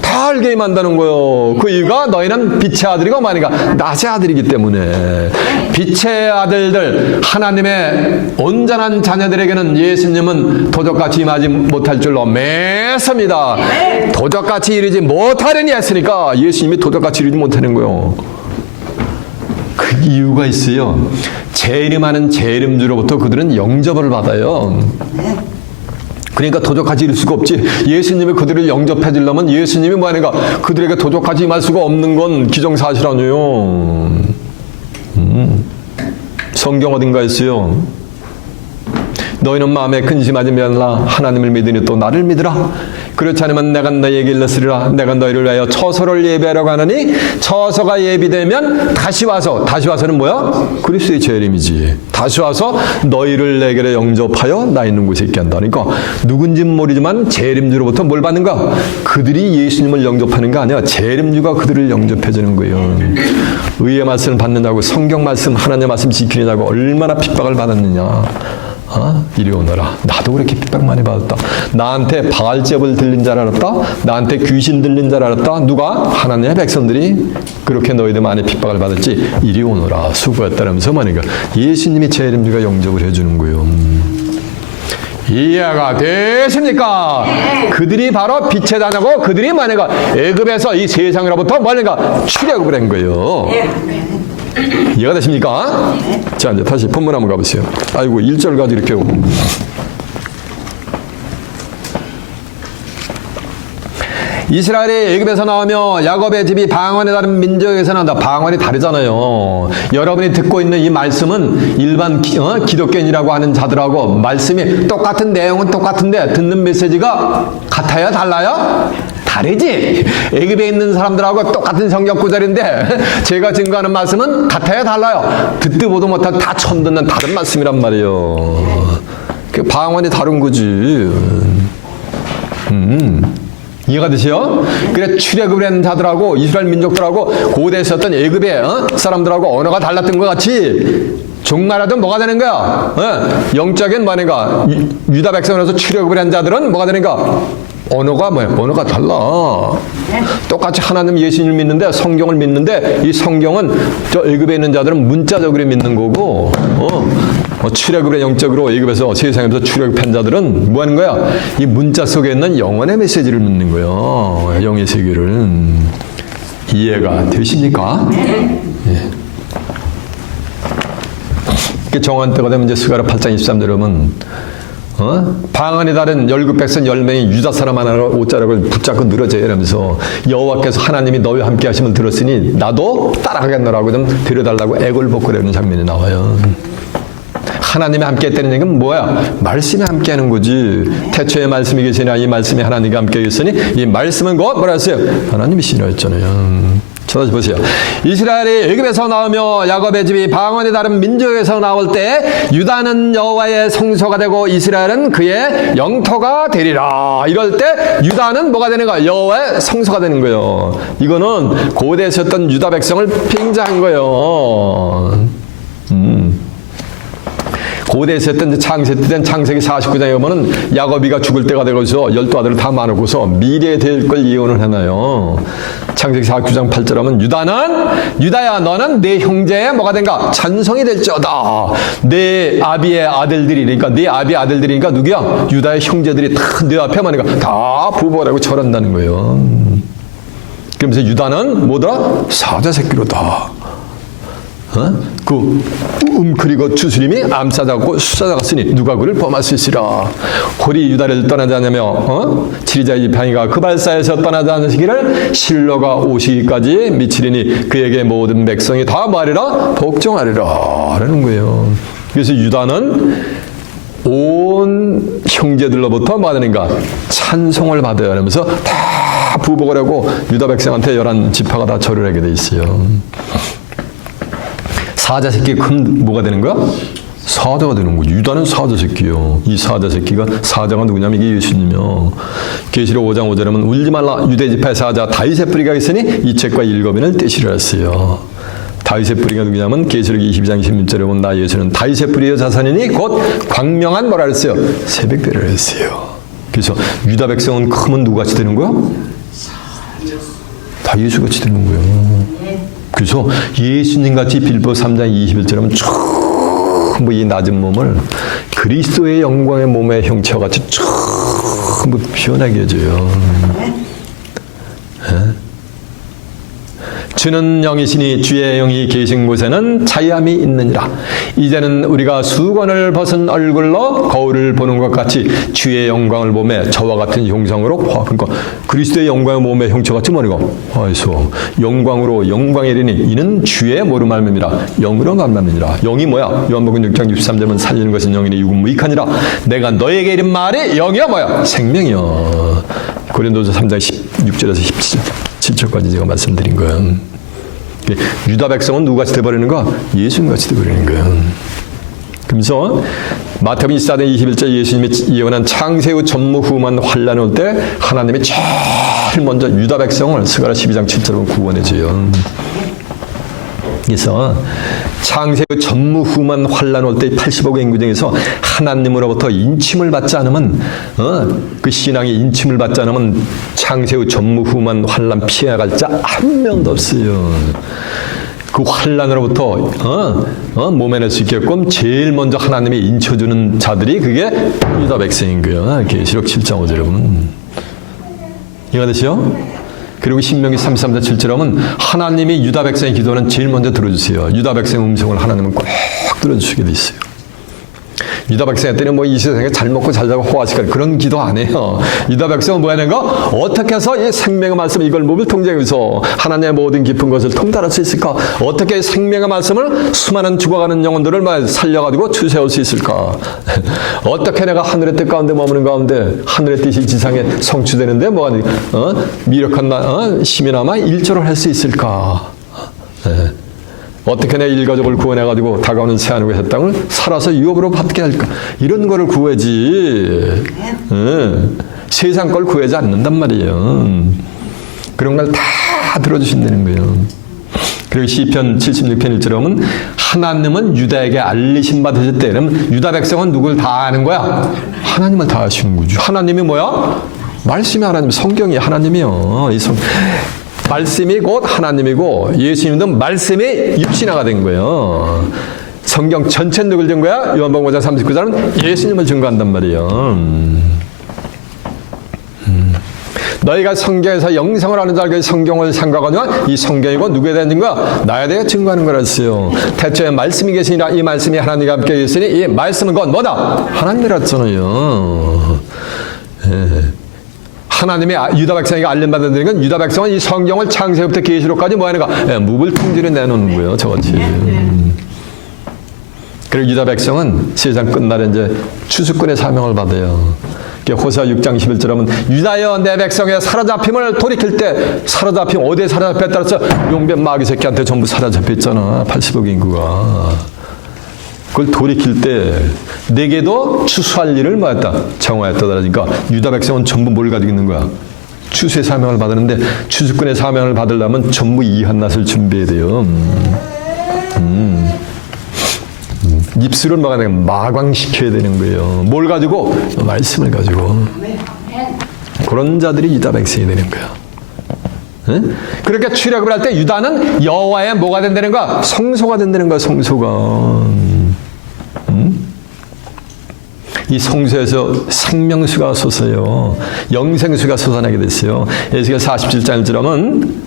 다 알게 임한다는 거예요. 그 이유가 너희는 빛의 아들이고 마니가 낮의 아들이기 때문에. 빛의 아들들, 하나님의 온전한 자녀들에게는 예수님은 도적같이 임하지 못할 줄로 매섭니다. 도적같이 이르지 못하려니 했으니까 예수님이 도적같이 이르지 못하는 거예요. 그 이유가 있어요. 재림하는 재림주로부터 그들은 영접을 받아요. 그러니까 도적같이 이룰 수가 없지. 예수님이 그들을 영접해 주려면 예수님이 뭐 하는가? 그들에게 도적같이 임할 수가 없는 건 기정사실 아니에요. 성경 어딘가 있어요. 너희는 마음에 근심하지 말라. 하나님을 믿으니 또 나를 믿으라. 그렇지 않으면 내가 너희에게 일렀으리라. 내가 너희를 위하여 처소를 예비하려고 하느니 처소가 예비되면 다시 와서는 뭐야? 그리스도의 재림이지. 다시 와서 너희를 내게로 영접하여 나 있는 곳에 있게 한다. 그러니까 누군지는 모르지만 재림주로부터 뭘 받는가? 그들이 예수님을 영접하는 거 아니야. 재림주가 그들을 영접해 주는 거예요. 의의 말씀을 받는다고 성경 말씀, 하나님의 말씀 지키느냐고 얼마나 핍박을 받았느냐. 이리 오너라. 나도 그렇게 핍박 많이 받았다. 나한테 바알잽을 들린 줄 알았다. 나한테 귀신 들린 줄 알았다. 누가? 하나님의 백성들이 그렇게 너희들 많이 핍박을 받았지. 이리 오너라. 수고했다면서 말이니까 예수님이 재림주가 영접을 해주는 거예요. 이해가 되십니까? 네. 그들이 바로 빛의 자녀고 그들이 만약에 애굽에서 이 세상으로부터 뭐냐가 출애굽을 한 거예요. 네. 이해가 되십니까? 네. 자, 이제 다시 본문 한번 가보세요. 아이고, 1절 가지고 이렇게 오고. 이스라엘이 애굽에서 나오며 야곱의 집이 방언에 다른 민족에서 나온다. 방언이 다르잖아요. 여러분이 듣고 있는 이 말씀은 일반 기독교인이라고 하는 자들하고 말씀이 똑같은 내용은 똑같은데 듣는 메시지가 같아요? 달라요? 다르지. 애굽에 있는 사람들하고 똑같은 성경 구절인데 제가 증거하는 말씀은 같아요? 달라요? 듣도 보도 못한 다 처음 듣는 다른 말씀이란 말이에요. 그 방언이 다른 거지. 이해가 되세요? 그래 출애굽을 한 자들하고 이스라엘 민족들하고 고대에 있었던 애굽의 사람들하고 언어가 달랐던 것 같이 종말하든 뭐가 되는 거야? 영적인 뭐니까 유다 백성으로서 출애굽을 한 자들은 뭐가 되는가? 언어가 뭐야? 언어가 달라. 똑같이 하나님 예수님을 믿는데 성경을 믿는데 이 성경은 저 애굽에 있는 자들은 문자적으로 믿는 거고 출애굽의 영적으로 애굽에서 세상에서 출애굽한 자들은 뭐 하는 거야? 이 문자 속에 있는 영혼의 메시지를 믿는 거예요. 영의 세계를. 이해가 되십니까? 예. 정한 때가 되면 이제 스가랴 8장 23절 보면 방언이 다른 열국 백성 10명이 유다 사람 하나가 옷자락을 붙잡고 늘어져요. 이러면서 여호와께서 하나님이 너희와 함께 하심을 들었으니 나도 따라가겠노라고 좀 데려달라고 애골 복구라는 장면이 나와요. 하나님이 함께 했다는 얘기는 뭐야? 말씀이 함께 하는 거지. 태초에 말씀이 계시나 이 말씀이 하나님과 함께 계시니 이 말씀은 곧 뭐라 했어요? 하나님이시라 했잖아요. 쳐다보세요. 이스라엘이 애굽에서 나오며 야곱의 집이 방언이 다른 민족에서 나올 때 유다는 여호와의 성소가 되고 이스라엘은 그의 영토가 되리라. 이럴 때 유다는 뭐가 되는 거야? 여호와의 성소가 되는 거예요. 이거는 고대에 있었던 유다 백성을 빙자한 거예요. 고대에 있었던 창세기 49장에 보면은 야곱이가 죽을 때가 되고서 12아들을 다 나누고서 미래에 될 걸 예언을 해놔요. 창세기 49장 8절 하면 유다야 너는 내 형제의 뭐가 된가? 찬송이 될지어다. 내 아비의 아들들이니까 내 아비의 아들들이니까 누구야? 유다의 형제들이 다 내 앞에 많으니까 다 부부라고 절한다는 거예요. 그러면서 유다는 뭐더라? 사자 새끼로다. 그리고 주수님이 암사자고 수사자갔으니 누가 그를 범할 수 있으라. 홀이 유다를 떠나지 않으며 지리자의 방이가 그 발사에서 떠나지 않으시기를 실로가 오시기까지 미치리니 그에게 모든 백성이 다 말이라 복종하리라 라는 거예요. 그래서 유다는 온 형제들로부터 뭐 하는가? 찬송을 받아야 하면서 다 부복을 하고 유다 백성한테 11지파가 다 절을 하게 돼 있어요. 사자 새끼가 큰 뭐가 되는 거야? 사자가 되는 거죠. 유다는 사자 새끼요. 이 사자 새끼가 사자가 누구냐면 이게 예수님이요. 계시록 5장 5절에 보면 울지 말라 유대 지파의 사자 다윗의 뿌리가 있으니 이 책과 읽어비를 떼시라 했어요. 다윗의 뿌리가 누구냐면 계시록 22장 16절에 보면 나 예수는 다윗의 뿌리의 자손이니 곧 광명한 뭐라 했어요? 새벽별을 했어요. 그래서 유다 백성은 크면 누구같이 되는 거야? 다 예수같이 되는 거예요. 그래서 예수님같이 빌보 3장 21절에 전부 이 낮은 몸을 그리스도의 영광의 몸의 형체와같이 전부 변하게 해줘요. 주는 영이시니 주의 영이 계신 곳에는 자유함이 있느니라. 이제는 우리가 수건을 벗은 얼굴로 거울을 보는 것 같이 주의 영광을 보매 저와 같은 형상으로 그러니까 그리스도의 영광의 몸의 형체같이 뭐니까 그래서 영광으로 영광이리니 이는 주의 모르 말씀이라 영으로 말씀이니라. 영이 뭐야? 요한복음 6장 63절은 살리는 것은 영이니 육은 무익하니라. 내가 너에게 이른 말이 영이야 뭐야? 생명이야. 고린도서 3장 16절에서 17절까지 제가 말씀드린 거예요. 유다 백성은 누구같이 돼버리는가? 예수님같이 돼버리는 거예요. 그러면서 마태복음 24장 21절 예수님이 예언한 창세 후 전무후무한 환란이 올 때 하나님이 제일 먼저 유다 백성을 스가랴 12장 7절로 구원해줘요. 그래서 창세 후 전무후무한 환란 올 때 80억의 인구 중에서 하나님으로부터 인침을 받지 않으면 그 신앙의 인침을 받지 않으면 창세 후 전무후무한 환란 피해갈 자 한 명도 없어요. 그 환란으로부터 모면할 수 있게끔 제일 먼저 하나님이 인쳐주는 자들이 그게 유다 백성인 거예요. 계시록 7장 5절에 보면 이해가 되시죠? 그리고 신명기 33장 7절에 보면 하나님이 유다 백성의 기도는 제일 먼저 들어주세요. 유다 백성의 음성을 하나님은 꼭 들어주시게 돼 있어요. 유다 백성한테는 뭐 이 세상에 잘 먹고 잘 자고 호화시킬 그런 기도 안 해요. 유다 백성은 뭐 하는 거? 어떻게 해서 이 생명의 말씀 이걸 몸을 통제해서 하나님의 모든 깊은 것을 통달할 수 있을까? 어떻게 생명의 말씀을 수많은 죽어가는 영혼들을 살려가지고 추세할 수 있을까? 어떻게 내가 하늘의 뜻 가운데 머무는 가운데 하늘의 뜻이 지상에 성취되는데 뭐가 미력한 힘이나마 일조를 할 수 있을까? 어떻게 내 일가족을 구원해가지고 다가오는 새하늘의 땅을 살아서 유업으로 받게 할까? 이런 거를 구하지. 세상 걸 구하지 않는단 말이에요. 그런 걸 다 들어주신다는 거예요. 그리고 시편 76편 1절에 보면 하나님은 유다에게 알리심 받으실 때 그럼 유다 백성은 누굴 다 아는 거야? 하나님을 다 아시는 거죠. 하나님이 뭐야? 말씀이 하나님, 성경이 하나님이요. 말씀이 곧 하나님이고 예수님도 말씀이 육신화가 된 거예요. 성경 전체 누굴 증거야? 요한복음 5장 39절은 예수님을 증거한단 말이에요. 너희가 성경에서 영생을 하는 줄 알고 성경을 생각하냐? 이 성경이고 누구에 대한 증거야? 나에 대해 증거하는 거랬어요. 태초에 말씀이 계시니라 이 말씀이 하나님과 함께 계시니 이 말씀은 곧 뭐다? 하나님이랬잖아요. 하나님이 유다 백성에게 알림받은 건 유다 백성은 이 성경을 창세기부터 계시록까지 뭐 하는가? 무불통지를 내놓는 거예요. 저같이. 그리고 유다 백성은 세상 끝날에 이제 추수꾼의 사명을 받아요. 호세아 6장 11절 하면 유다여 내 백성의 사로잡힘을 돌이킬 때 사로잡힘 어디에 사로잡혔다 따라서 용변 마귀 새끼한테 전부 사로잡혔잖아. 80억 인구가. 그걸 돌이킬 때 내게도 추수할 일을 뭐했다? 정하였다. 그러니까 유다 백성은 전부 뭘 가지고 있는 거야? 추수의 사명을 받았는데 추수꾼의 사명을 받으려면 전부 이 한낱을 준비해야 돼요. 입술을 마광시켜야 되는 거예요. 뭘 가지고? 말씀을 가지고. 그런 자들이 유다 백성이 되는 거야. 그렇게 출애굽을 할 때 유다는 여호와의 뭐가 된다는 거야? 성소가 된다는 거야. 성소가. 이 성소에서 생명수가 솟아요. 영생수가 솟아나게 됐어요. 에스겔 47장 1절 하면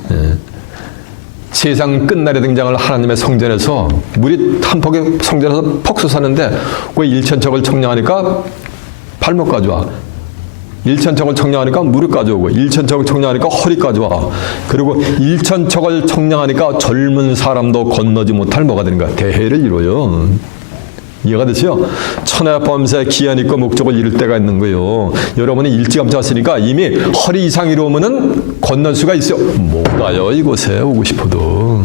세상 끝날에 등장할 하나님의 성전에서 물이 한 폭의 성전에서 폭 솟았는데 그 1,000척을 청량하니까 발목 가져와. 1,000척을 청량하니까 무릎 가져오고 1,000척을 청량하니까 허리 가져와. 그리고 1,000척을 청량하니까 젊은 사람도 건너지 못할 뭐가 되는 거야? 대해를 이루어요. 이해가 되죠? 천하 범사에 기한 있고 목적을 이룰 때가 있는 거예요. 여러분이 일찌감치 왔으니까 이미 허리 이상 이루면은 건널 수가 있어요. 못 가요. 이곳에 오고 싶어도.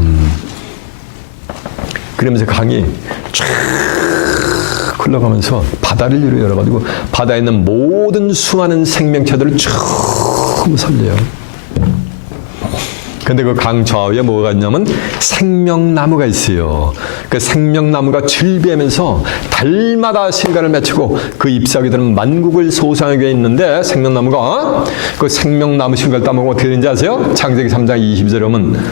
그러면서 강이 쫙 흘러가면서 바다를 이루어가지고 바다에 있는 모든 수많은 생명체들을 쭉 살려요. 근데 그 강 좌우에 뭐가 있냐면 생명나무가 있어요. 그 생명나무가 즐비하면서 달마다 실과를 맺히고 그 잎사귀들은 만국을 소상하게 있는데 생명나무가 그 생명나무 실과를 따먹으면 어떻게 되는지 아세요? 창세기 3장 20절에 보면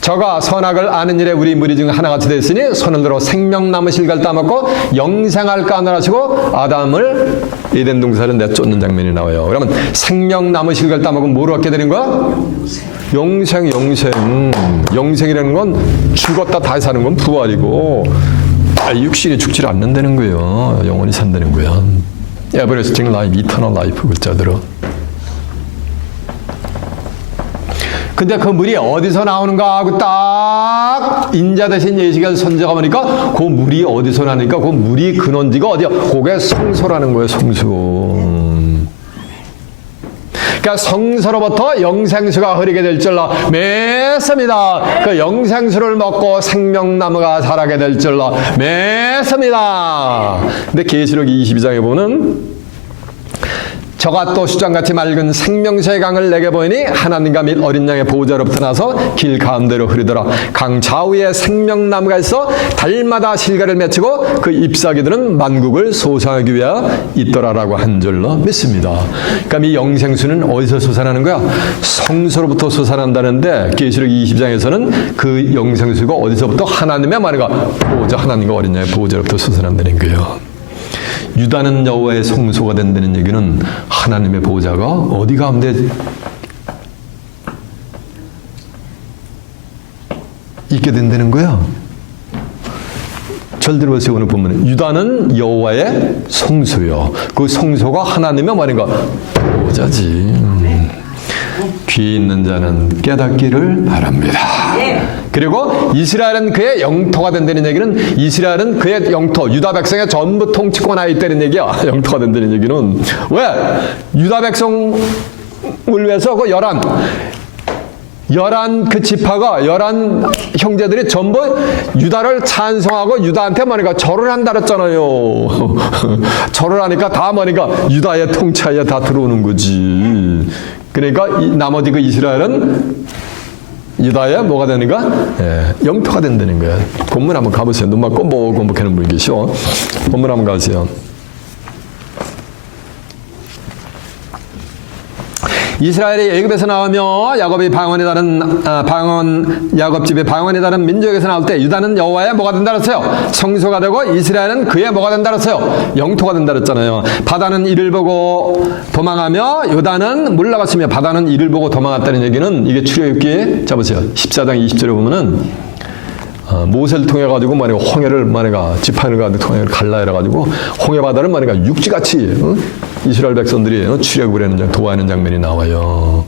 저가 선악을 아는 일에 우리 무리 중 하나같이 됐으니 손을 들어 생명나무 실과를 따먹고 영생할까 하시고 아담을 에덴 동산을 내쫓는 장면이 나와요. 그러면 생명나무 실과를 따먹으면 뭐로 얻게 되는 거야? 영생. 영생이라는 건 죽었다 다시 사는 건 부활이고 육신이 죽지 않는다는 거예요. 영원히 산다는 거야. 에버레스팅 라이프, 이터널 라이프 글자들어. 근데 그 물이 어디서 나오는가 하고 딱 인자 대신 예수가 선자가 보니까 그 물이 어디서 나니까 그 물이 근원지가 어디야? 그게 성소라는 거예요. 성소. 그러니까 성서로부터 영생수가 흐르게 될 줄로 맺습니다. 그 영생수를 먹고 생명나무가 자라게 될 줄로 맺습니다. 근데 계시록 22장에 보면 저가 또 수장같이 맑은 생명수의 강을 내게 보이니 하나님과 및 어린 양의 보호자로부터 나서 길 가운데로 흐르더라. 강 좌우에 생명나무가 있어 달마다 실과를 맺히고 그 잎사귀들은 만국을 소상하기 위하여 있더라라고 한 줄로 믿습니다. 그러니까 이 영생수는 어디서 솟아나는 거야? 성소로부터 솟아난다는데 계시록 20장에서는 그 영생수가 어디서부터? 하나님의 말과 보호자, 하나님과 어린 양의 보호자로부터 솟아난다는 거예요. 유다는 여호와의 성소가 된다는 얘기는 하나님의 보호자가 어디 가운데 있게 된다는 거야. 잘 들어보세요. 오늘 본문에 유다는 여호와의 성소요. 그 성소가 하나님의 말인가? 보호자지. 귀 있는 자는 깨닫기를 바랍니다. 그리고 이스라엘은 그의 영토가 된다는 얘기는 이스라엘은 그의 영토, 유다 백성의 전부 통치권 하에 있다는 얘기야. 영토가 된다는 얘기는 왜? 유다 백성을 위해서 그 열한 그 지파가 11 형제들이 전부 유다를 찬송하고 유다한테 뭐니까 절을 한다 그랬잖아요. 절을 하니까 다 뭐니까 유다의 통치하에 다 들어오는 거지. 그러니까 나머지 그 이스라엘은 유다의 뭐가 되는가? 영토가 된다는 거야. 본문 한번 가보세요. 눈 맞고 뭐 공부하는 분이 계셔. 본문 한번 가세요. 이스라엘이 애굽에서 나오며 야곱이 야곱집의 방언에 다른 민족에서 나올 때 유다는 여호와의 뭐가 된다 그랬어요? 성소가 되고 이스라엘은 그의 뭐가 된다 그랬어요? 영토가 된다 그랬잖아요. 바다는 이를 보고 도망하며 유다는 물러갔으며 바다는 이를 보고 도망갔다는 얘기는 이게 출애굽기 잡으세요. 14장 20절에 보면은 모세를 통해 가지고 만약에 홍해를 만약에 지팡이를 가지고 홍해를 갈라 이래 가지고 홍해 바다를 만약에 육지같이 이스라엘 백성들이 출애굽을 하는 도와하는 장면이 나와요.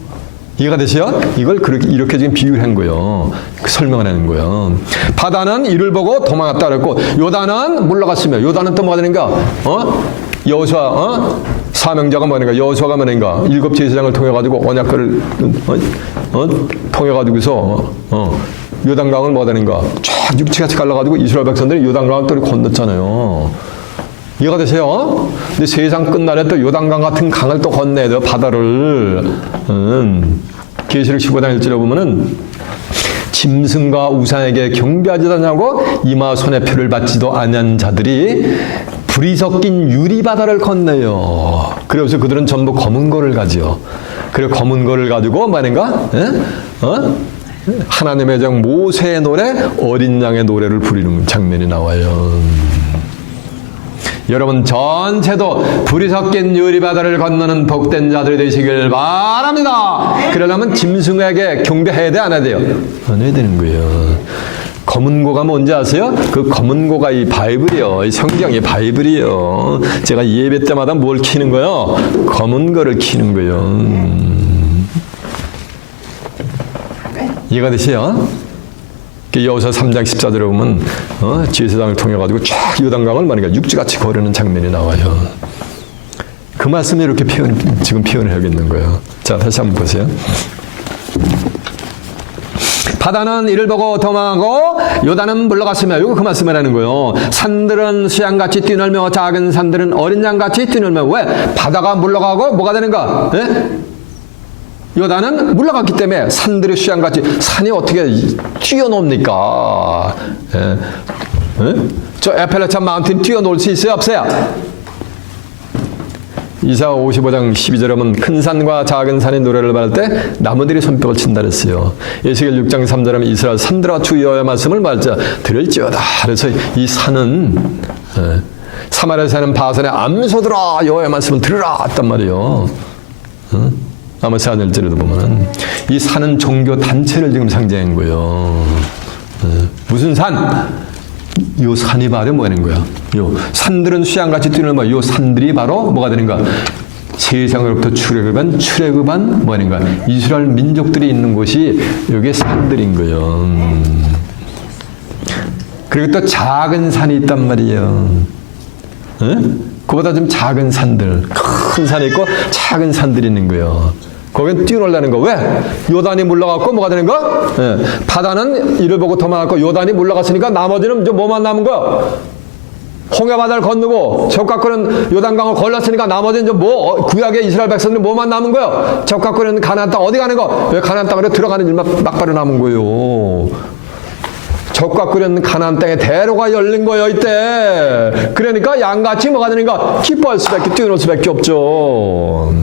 이해가 되시요? 이걸 이렇게 지금 비유를 한 거예요. 설명을 하는 거예요. 바다는 이를 보고 도망갔다 그랬고 요단은 물러갔으며 요단은 또 뭐가 되는가? 여호수아 사명자가 뭐니까 여호수아가 뭐니까 일곱 제사장을 통해 가지고 언약궤를 통해 가지고서 요단강을 뭐가 되는가? 쫙 육지같이 갈라가지고 이스라엘 백성들이 요단강을 또 건넜잖아요. 이해가 되세요? 근데 세상 끝날에 또 요단강 같은 강을 또 건너야 돼요. 바다를. 계시록 15장 1절에 보면은 짐승과 우상에게 경배하지도 않냐고 이마 손에 표를 받지도 않은 자들이 불이 섞인 유리바다를 건너요. 그래서 그들은 전부 검은 거를 가지요. 그래 검은 거를 가지고 말인가? 하나님의 종 모세의 노래, 어린 양의 노래를 부르는 장면이 나와요. 여러분 전체도 불이 섞인 유리바다를 건너는 복된 자들이 되시길 바랍니다. 그러려면 짐승에게 경배해야 돼, 안 해야 돼요? 안 해야 되는 거예요. 검은 고가 뭔지 아세요? 그 검은 고가 이 바이블이요. 이 성경이 바이블이요. 제가 예배 때마다 뭘 키는 거요? 검은 거를 키는 거예요. 이해가 되세요? 여호수아 3장 14절에 보면 제사장을 통해 가지고 쫙 요단강을 말이니까 육지같이 거르는 장면이 나와요. 그 말씀이 이렇게 지금 표현을 해야겠는 거예요. 자, 다시 한번 보세요. 바다는 이를 보고 도망하고 요단은 물러갔으며 이거 그 말씀을 하는 거예요. 산들은 수양같이 뛰놀며 작은 산들은 어린 양같이 뛰놀며 왜? 바다가 물러가고 뭐가 되는가? 요단은 물러갔기 때문에 산들의 수양같이 산이 어떻게 뛰어놉니까? 저 에펠레차 마운틴 뛰어놀 수 있어요? 없어요? 이사야 55장 12절에 보면 큰 산과 작은 산의 노래를 말할 때 나무들이 손뼉을 친다 그랬어요. 에스겔 6장 3절에 보면 이스라엘 산들아 주 여호와의 말씀을 말자 들을지어다. 그래서 이 산은 사마리아에 사는 바산의 암소들아 여호와의 말씀을 들으라 했단 말이에요. 아모스 4장 1절에도 보면은 이 산은 종교 단체를 지금 상징한 거예요. 무슨 산? 요 산이 바로 뭐 하는 거야? 요 산들은 수양같이 뛰는 요 산들이 바로 뭐가 되는가? 세상으로부터 출애굽한 뭐 하는 거야? 이스라엘 민족들이 있는 곳이 여기 산들인 거예요. 그리고 또 작은 산이 있단 말이에요. 그보다 좀 작은 산들, 큰 산이 있고 작은 산들이 있는 거예요. 거긴 뛰어놀라는 거. 왜? 요단이 물러갔고 뭐가 되는 거? 바다는 이를 보고 도망갔고 요단이 물러갔으니까 나머지는 좀 뭐만 남은 거? 홍해바다를 건너고 적각거리는 요단강을 걸렸으니까 나머지는 좀 뭐? 구약의 이스라엘 백성들이 뭐만 남은 거예요? 적각거리는 가나안 땅 어디 가는 거? 왜 가나안 땅으로 들어가는 일만 막바로 남은 거예요. 적각거리는 가나안 땅에 대로가 열린 거예요 이때. 그러니까 양같이 뭐가 되는가? 기뻐할 수밖에 뛰어놀 수밖에 없죠.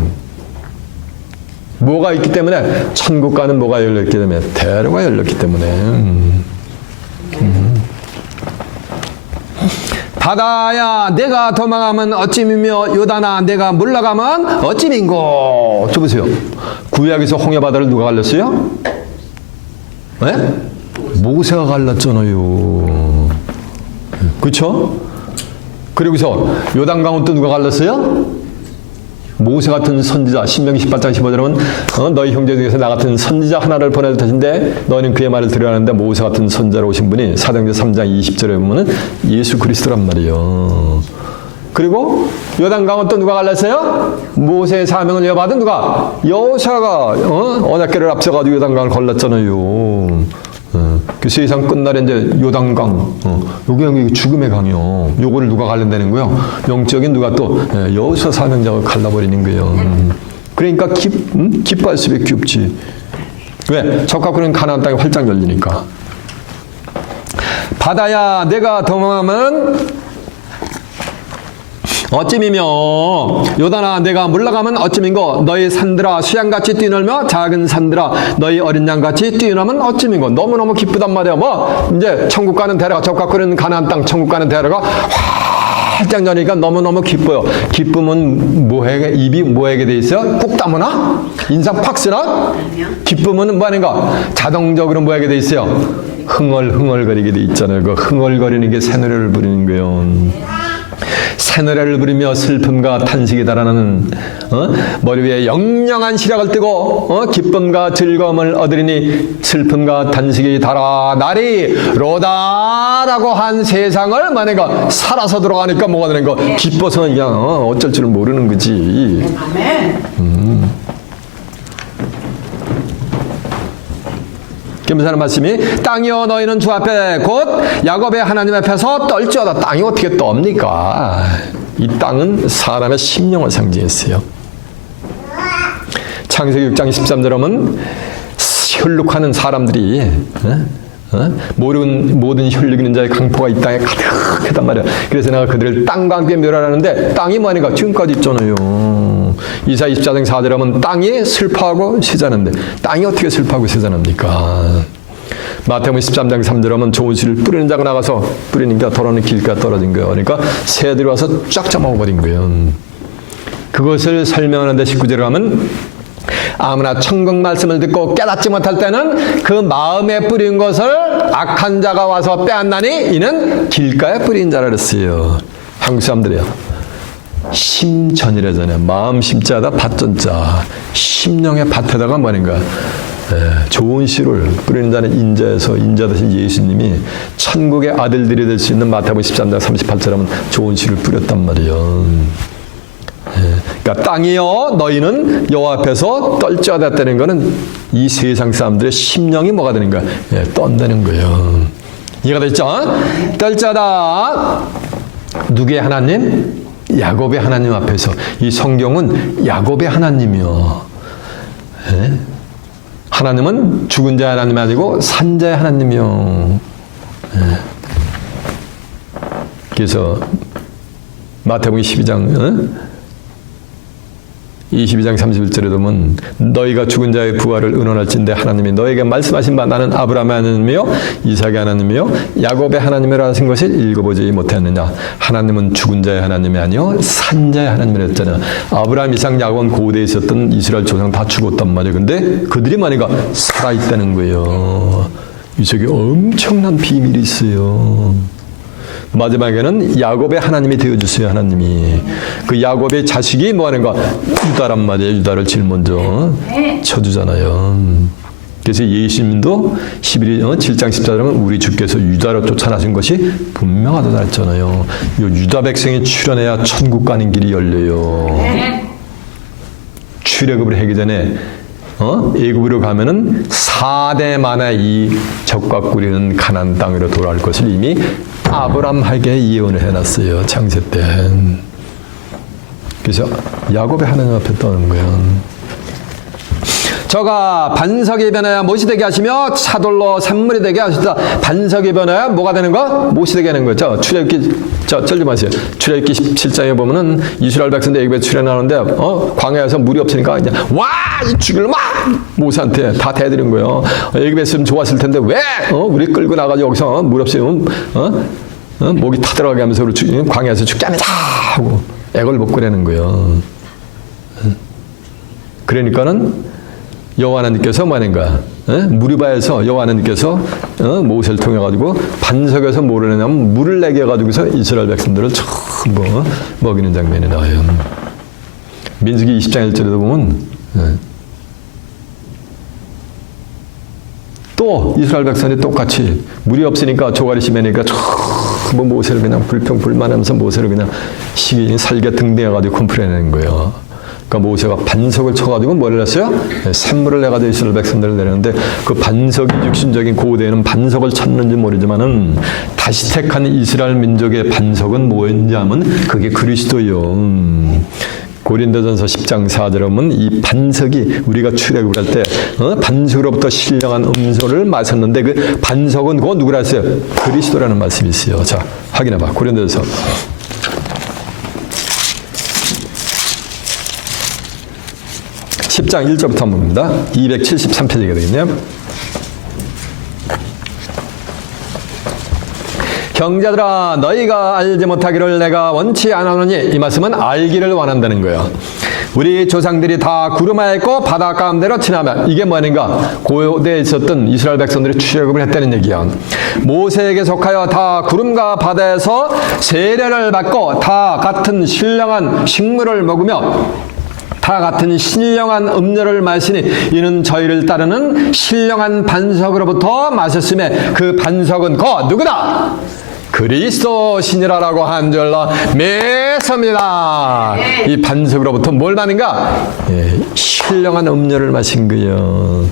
뭐가 있기 때문에 천국과는 뭐가 열렸기 때문에 대로가 열렸기 때문에. 바다야 내가 도망하면 어찌미며 요단아 내가 물러가면 어찌민고. 저 보세요. 구약에서 홍해바다를 누가 갈랐어요? 네? 모세가 갈랐잖아요. 그렇죠? 그리고서 요단강은 또 누가 갈랐어요? 모세 같은 선지자. 신명기 18장 15절은 너희 형제 중에서 나 같은 선지자 하나를 보내줄 것인데 너희는 그의 말을 들으려 하는데 모세 같은 선지자로 오신 분이 사도행전 3장 20절에 보면은 예수 그리스도란 말이에요. 그리고 요단강은 또 누가 갈랐어요? 모세의 사명을 이어받은 누가? 여호수아가 언약궤를 앞서가지고 요단강을 걸렀잖아요. 그 세상 끝날에 이제 요단강, 여기 죽음의 강이요. 요거를 누가 갈른다는 거요? 영적인 누가 또 여호수아 사명자가 갈라버리는 거예요. 그러니까 기뻐할 수밖에 없지. 왜? 적각거리는 가나안 땅이 활짝 열리니까. 바다야 내가 도망하면 어찌미며 요단아 내가 물러가면 어찌민고 너희 산들아 수양같이 뛰놀며 작은 산들아 너희 어린 양같이 뛰놀면 어찌민고. 너무너무 기쁘단 말이야. 뭐 이제 천국 가는 대로가 적각거리는 가나안 땅 천국 가는 대로가 활짝 열리니까 너무너무 기뻐요. 기쁨은 뭐에게 입이 뭐에게 돼 있어요? 꾹 다무나? 인상 팍 쓰나? 기쁨은 뭐 하는가? 자동적으로 뭐에게 돼 있어요? 흥얼흥얼거리게 돼 있잖아요. 그 흥얼거리는 게 새노래를 부르는 거예요. 새노래를 부르며 슬픔과 탄식이 달아나는 머리 위에 영영한 시력을 뜨고 기쁨과 즐거움을 얻으리니 슬픔과 탄식이 달아 날이 로다라고 한 세상을 만약에 살아서 들어가니까 뭐가 되는 거 기뻐서 그냥 어쩔 줄 모르는 거지. 김사는 말씀이 땅이여 너희는 주 앞에 곧 야곱의 하나님 앞에서 떨지어다. 땅이 어떻게 떱니까? 이 땅은 사람의 심령을 상징했어요. 창세기 6장 13절 보면 혈육하는 사람들이 모든 혈육이는 자의 강포가 이 땅에 가득하단 말이야. 그래서 내가 그들을 땅과 함께 멸하라는데 땅이 뭐니까 지금까지 있잖아요. 이사 24장 4절 하면 땅이 슬퍼하고 쇠잔한데 땅이 어떻게 슬퍼하고 쇠잔합니까? 마태복음 13장 3절 하면 좋은 씨를 뿌리는 자가 나가서 뿌리니까 더러는 길가에 떨어진 거예요. 그러니까 새들이 와서 쫙 잡아먹어버린 거예요. 그것을 설명하는데 19절에 가면 아무나 천국 말씀을 듣고 깨닫지 못할 때는 그 마음에 뿌린 것을 악한 자가 와서 빼앗나니 이는 길가에 뿌린 자라 그랬어요. 한국 사람들이요. 심전이라잖아요. 마음 심자다 밭전자. 심령의 밭에다가 뭐인가 좋은 씨를 뿌리는 자는 인자에서 인자 대신 예수님이 천국의 아들들이 될 수 있는 마태복음 13장 38절 하면 좋은 씨를 뿌렸단 말이에요. 그러니까 땅이여 너희는 여호와 앞에서 떨지어다는 것은 이 세상 사람들의 심령이 뭐가 되는 거야? 떤다는 거예요. 이해가 됐죠? 떨지어다 누구의 하나님? 야곱의 하나님 앞에서. 이 성경은 야곱의 하나님이요. 하나님은 죽은 자의 하나님이 아니고 산 자의 하나님이요. 그래서 마태복음 12장 22장 31절에 보면 너희가 죽은 자의 부활을 의논할진대 하나님이 너에게 말씀하신 바 나는 아브라함의 하나님이요 이삭의 하나님이요 야곱의 하나님이라 하신 것을 읽어보지 못했느냐. 하나님은 죽은 자의 하나님이 아니요 산 자의 하나님이라 했잖아요. 아브라함, 이삭, 야곱은 고대에 있었던 이스라엘 조상 다 죽었단 말이에요. 근데 그들이 만약에 살아있다는 거예요. 이 속에 엄청난 비밀이 있어요. 마지막에는 야곱의 하나님이 되어주세요. 하나님이 그 야곱의 자식이 뭐하는가? 유다란 말이에요. 유다를 제일 먼저 쳐주잖아요. 그래서 예수님도 7장 14절은 우리 주께서 유다를 쫓아나신 것이 분명하다 했잖아요. 이 유다 백성이 출현해야 천국 가는 길이 열려요. 출애굽을 하기 전에 애굽으로 가면은 4대 만에 이 적과 꾸리는 가나안 땅으로 돌아올 것을 이미 아브람에게 예언을 해놨어요. 창세 때. 그래서 야곱의 하나님 앞에 떠는 거예요. 저가 반석이 변하여 못이 되게 하시며 차돌로 샘물이 되게 하시다. 반석이 변하여 뭐가 되는 거? 못이 되게 하는 거죠. 출애굽기 쩔지 마세요. 출애굽기 17장에 보면은 이스라엘 백성들 애굽에 출애굽하는데 광야에서 물이 없으니까 이제 이 죽일 막 모세한테 다 대드린 거예요. 애굽에 있으면 좋았을 텐데 왜 우리 끌고 나가지고 여기서 물 없으면 목이 타들어가게 하면서 우리 광야에서 죽지 않자 하고 애걸 못 그래는 거예요. 그러니까는 여호와 하나님께서 뭐하는가? 무리바에서 여호와 하나님께서 모세를 통해 가지고 반석에서 뭐를 내냐면 물을 내게 해가지고서 이스라엘 백성들을 전부 먹이는 장면이 나와요. 민수기 20장 1절에도 보면 또 이스라엘 백성들이 똑같이 물이 없으니까 조가리 심해니까 전부 모세를 그냥 불평불만하면서 모세를 그냥 살게 등대해가지고 컴플레인하는 거예요. 그러니까 모세가 반석을 쳐가지고 뭐를 했어요? 샘물을 내가지고 이스라엘 백성들을 내렸는데 그 반석이 육신적인 고대에는 반석을 쳤는지 모르지만은 다시 택한 이스라엘 민족의 반석은 뭐였는지 하면 그게 그리스도요. 고린도전서 10장 4절에 보면 이 반석이 우리가 출애굽을 할 때 반석으로부터 신령한 음소를 마셨는데 그 반석은 그거 누구라 했어요? 그리스도라는 말씀이 있어요. 자, 확인해봐. 고린도전서 10장 1절부터 한번 봅니다. 273페이지가 되겠네요. 형제들아 너희가 알지 못하기를 내가 원치 않았노니, 이 말씀은 알기를 원한다는 거예요. 우리 조상들이 다 구름하에 있고 바다 가운데로 지나며, 이게 뭐는가? 고대에 있었던 이스라엘 백성들이 출애굽을 했다는 얘기야. 모세에게 속하여 다 구름과 바다에서 세례를 받고 다 같은 신령한 식물을 먹으며 다 같은 신령한 음료를 마시니 이는 저희를 따르는 신령한 반석으로부터 마셨음에 그 반석은 곧 누구다? 그리스도 신이라라고 한 줄로 믿습니다. 이 반석으로부터 뭘 마는가? 예, 신령한 음료를 마신 거예요.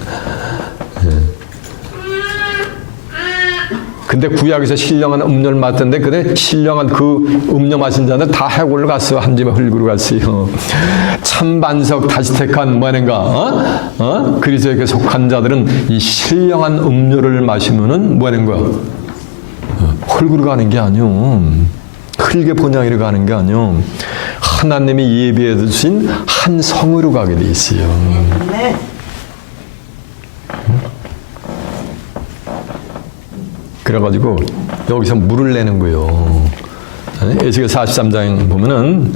근데 구약에서 신령한 음료를 마셨는데, 근데 신령한 그 음료 마신 자들 다 해골로 갔어요. 한 집에 흙으로 갔어요. 참 반석 다시 택한 뭐하는가? 그리스도에게 속한 자들은 이 신령한 음료를 마시면은 뭐하는 거야? 흙으로 가는 게 아니요. 흙의 본향으로 가는 게 아니요. 하나님이 예비해 두신 한 성으로 가게 돼 있어요. 그래가지고 여기서 물을 내는 거예요. 에스겔 43장 보면은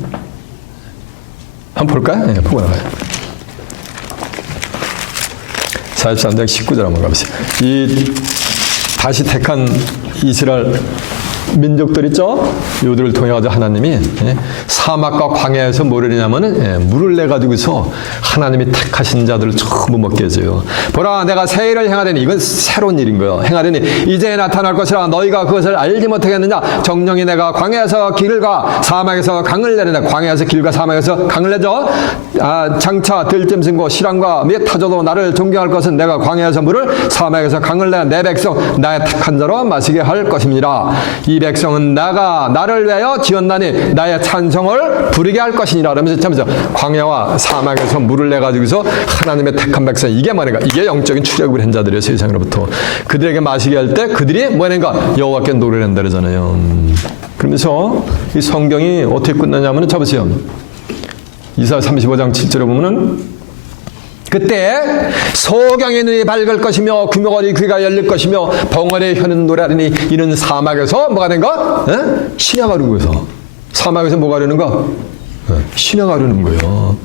한번 볼까요? 네, 보고 나가요. 43장 19절 한번 가보세요. 이 다시 택한 이스라엘 민족들 있죠? 이들을 통해 가지고 하나님이 사막과 광야에서 뭐를 하냐면은 물을 내 가지고서 하나님이 택하신 자들을 전부 먹게 해줘요. 보라, 내가 새 일을 행하려니, 이건 새로운 일인 거예요. 행하려니 이제 나타날 것이라 너희가 그것을 알지 못하겠느냐? 정령이 내가 광야에서 길과 사막에서 강을 내리네. 광야에서 길과 사막에서 강을 내죠. 장차 들짐 승고 실랑과 및 타조도 나를 존경할 것은 내가 광야에서 물을 사막에서 강을 내 내 백성 나의 택한 자로 마시게 할 것입니다. 이 백성은 나를 위하여 지었나니 나의 찬성을 부르게 할 것이니라. 그러면서 참면서 광야와 사막에서 물을 내 가지고서 하나님의 택한 백성, 이게 뭐는가? 이게 영적인 출애굽을 한 자들이에요. 세상으로부터 그들에게 마시게 할 때 그들이 뭐는가? 여호와께 노래를 한다 그러잖아요. 그러면서 이 성경이 어떻게 끝나냐면은 잡으세요. 이사야 35장 7절에 보면은 그때 소경의 눈이 밝을 것이며 규모거리 귀가 열릴 것이며 벙어리의 혀는 노래하리니 이는 사막에서 뭐가 된가? 신이 가르는 거예요. 사막에서 뭐가 가르는가? 신이 가르는 거예요.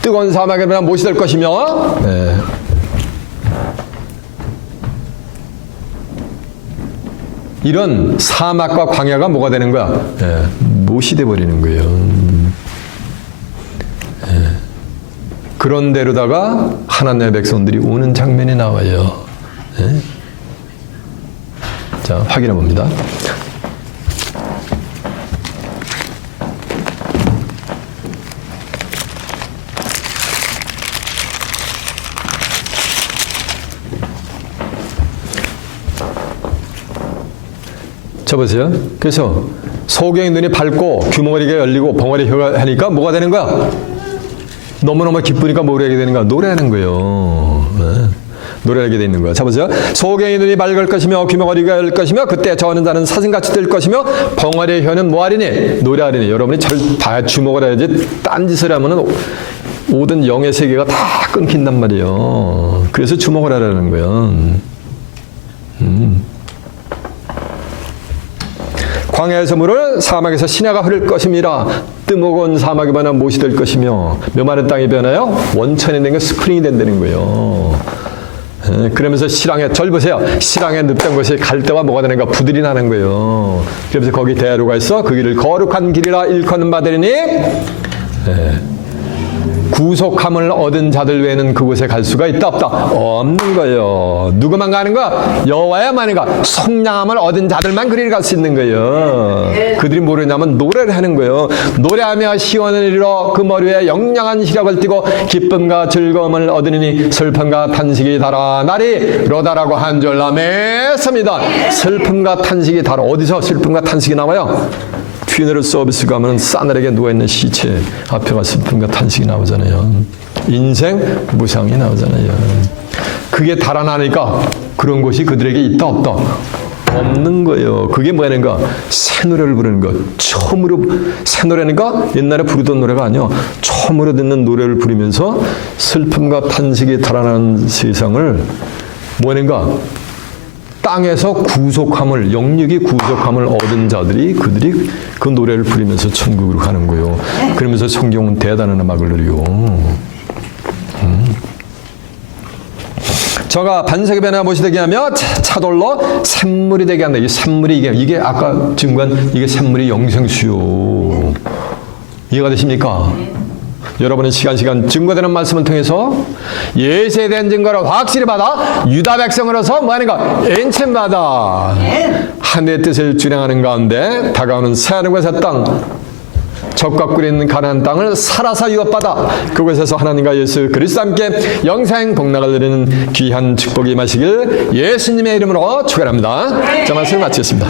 뜨거운 사막에 못이 될 것이며 이런 사막과 광야가 뭐가 되는 거야? 못이 돼버리는 거예요. 그런 데로다가 하나님의 백성들이 오는 장면이 나와요. 자, 확인해 봅니다. 자, 보세요. 그래서 소경의 눈이 밝고 규모거리가 열리고 벙어리 혀가 하니까 뭐가 되는 거야? 너무너무 기쁘니까 뭘 하게 되는 거야? 노래하는 거예요. 노래하게 돼 있는 거야. 자, 보세요. 소경의 눈이 밝을 것이며 규모거리가 열릴 것이며 그때 저하는 자는 사슴같이 될 것이며 벙어리의 혀는 뭐 하리니? 노래하리니. 여러분이 다 주목을 해야지 딴짓을 하면은 모든 영의 세계가 다 끊긴단 말이에요. 그래서 주목을 하라는 거예요. 광야에서 물을 사막에서 시내가 흐를 것입니다. 뜨거운 사막이 변화 못이 될 것이며 메마른 땅이 변하여 원천이 된 게 스프링이 된다는 거예요. 그러면서 실황에 절 보세요. 실황에 늪된 것이 갈대와 뭐가 되는가? 부들이 나는 거예요. 그러면서 거기 대로가 있어 그 길을 거룩한 길이라 일컫는 바되리니 구속함을 얻은 자들 외에는 그곳에 갈 수가 있다 없다? 없는 거예요. 누구만 가는 거야? 여호와야만 가. 성량함을 얻은 자들만 그리 갈 수 있는 거예요. 그들이 뭐냐면 노래를 하는 거예요. 노래하며 시원을 이루어 그 머리 위에 영영한 시력을 띠고 기쁨과 즐거움을 얻으니 슬픔과 탄식이 달아 날이 로다라고 한 줄 나매습니다. 슬픔과 탄식이 달아. 어디서 슬픔과 탄식이 나와요? 퓨너럴 서비스 가면 싸늘하게 누워있는 시체 앞에가 슬픔과 탄식이 나오잖아요. 인생 무상이 나오잖아요. 그게 달아나니까 그런 곳이 그들에게 있다 없다? 없는 거예요. 그게 뭐냐는가? 새 노래를 부르는 것. 처음으로 새 노래니까 옛날에 부르던 노래가 아니야. 처음으로 듣는 노래를 부르면서 슬픔과 탄식이 달아나는 세상을 뭐냐는가? 땅에서 구속함을, 영육이 구속함을 얻은 자들이 그들이 그 노래를 부르면서 천국으로 가는 거예요. 그러면서 성경은 대단한 음악을 누려요. 저가 반석의 변화 무엇이 되게 하며 차돌로 샘물이 되게 한다. 이 샘물이 이게 아까 증거한 이게 샘물이 영생수요. 이해가 되십니까? 여러분은 시간 증거되는 말씀을 통해서 예수에 대한 증거를 확실히 받아 유다 백성으로서 뭐하는가? 인침받아 하늘의 뜻을 준행하는 가운데 다가오는 새하늘과 새 땅, 적과 꿀이 있는 가나안 땅을 살아서 유업받아 그곳에서 하나님과 예수 그리스도 함께 영생 복락을 누리는 귀한 축복이 임하시길 예수님의 이름으로 축원합니다. 자, 말씀을 마치겠습니다.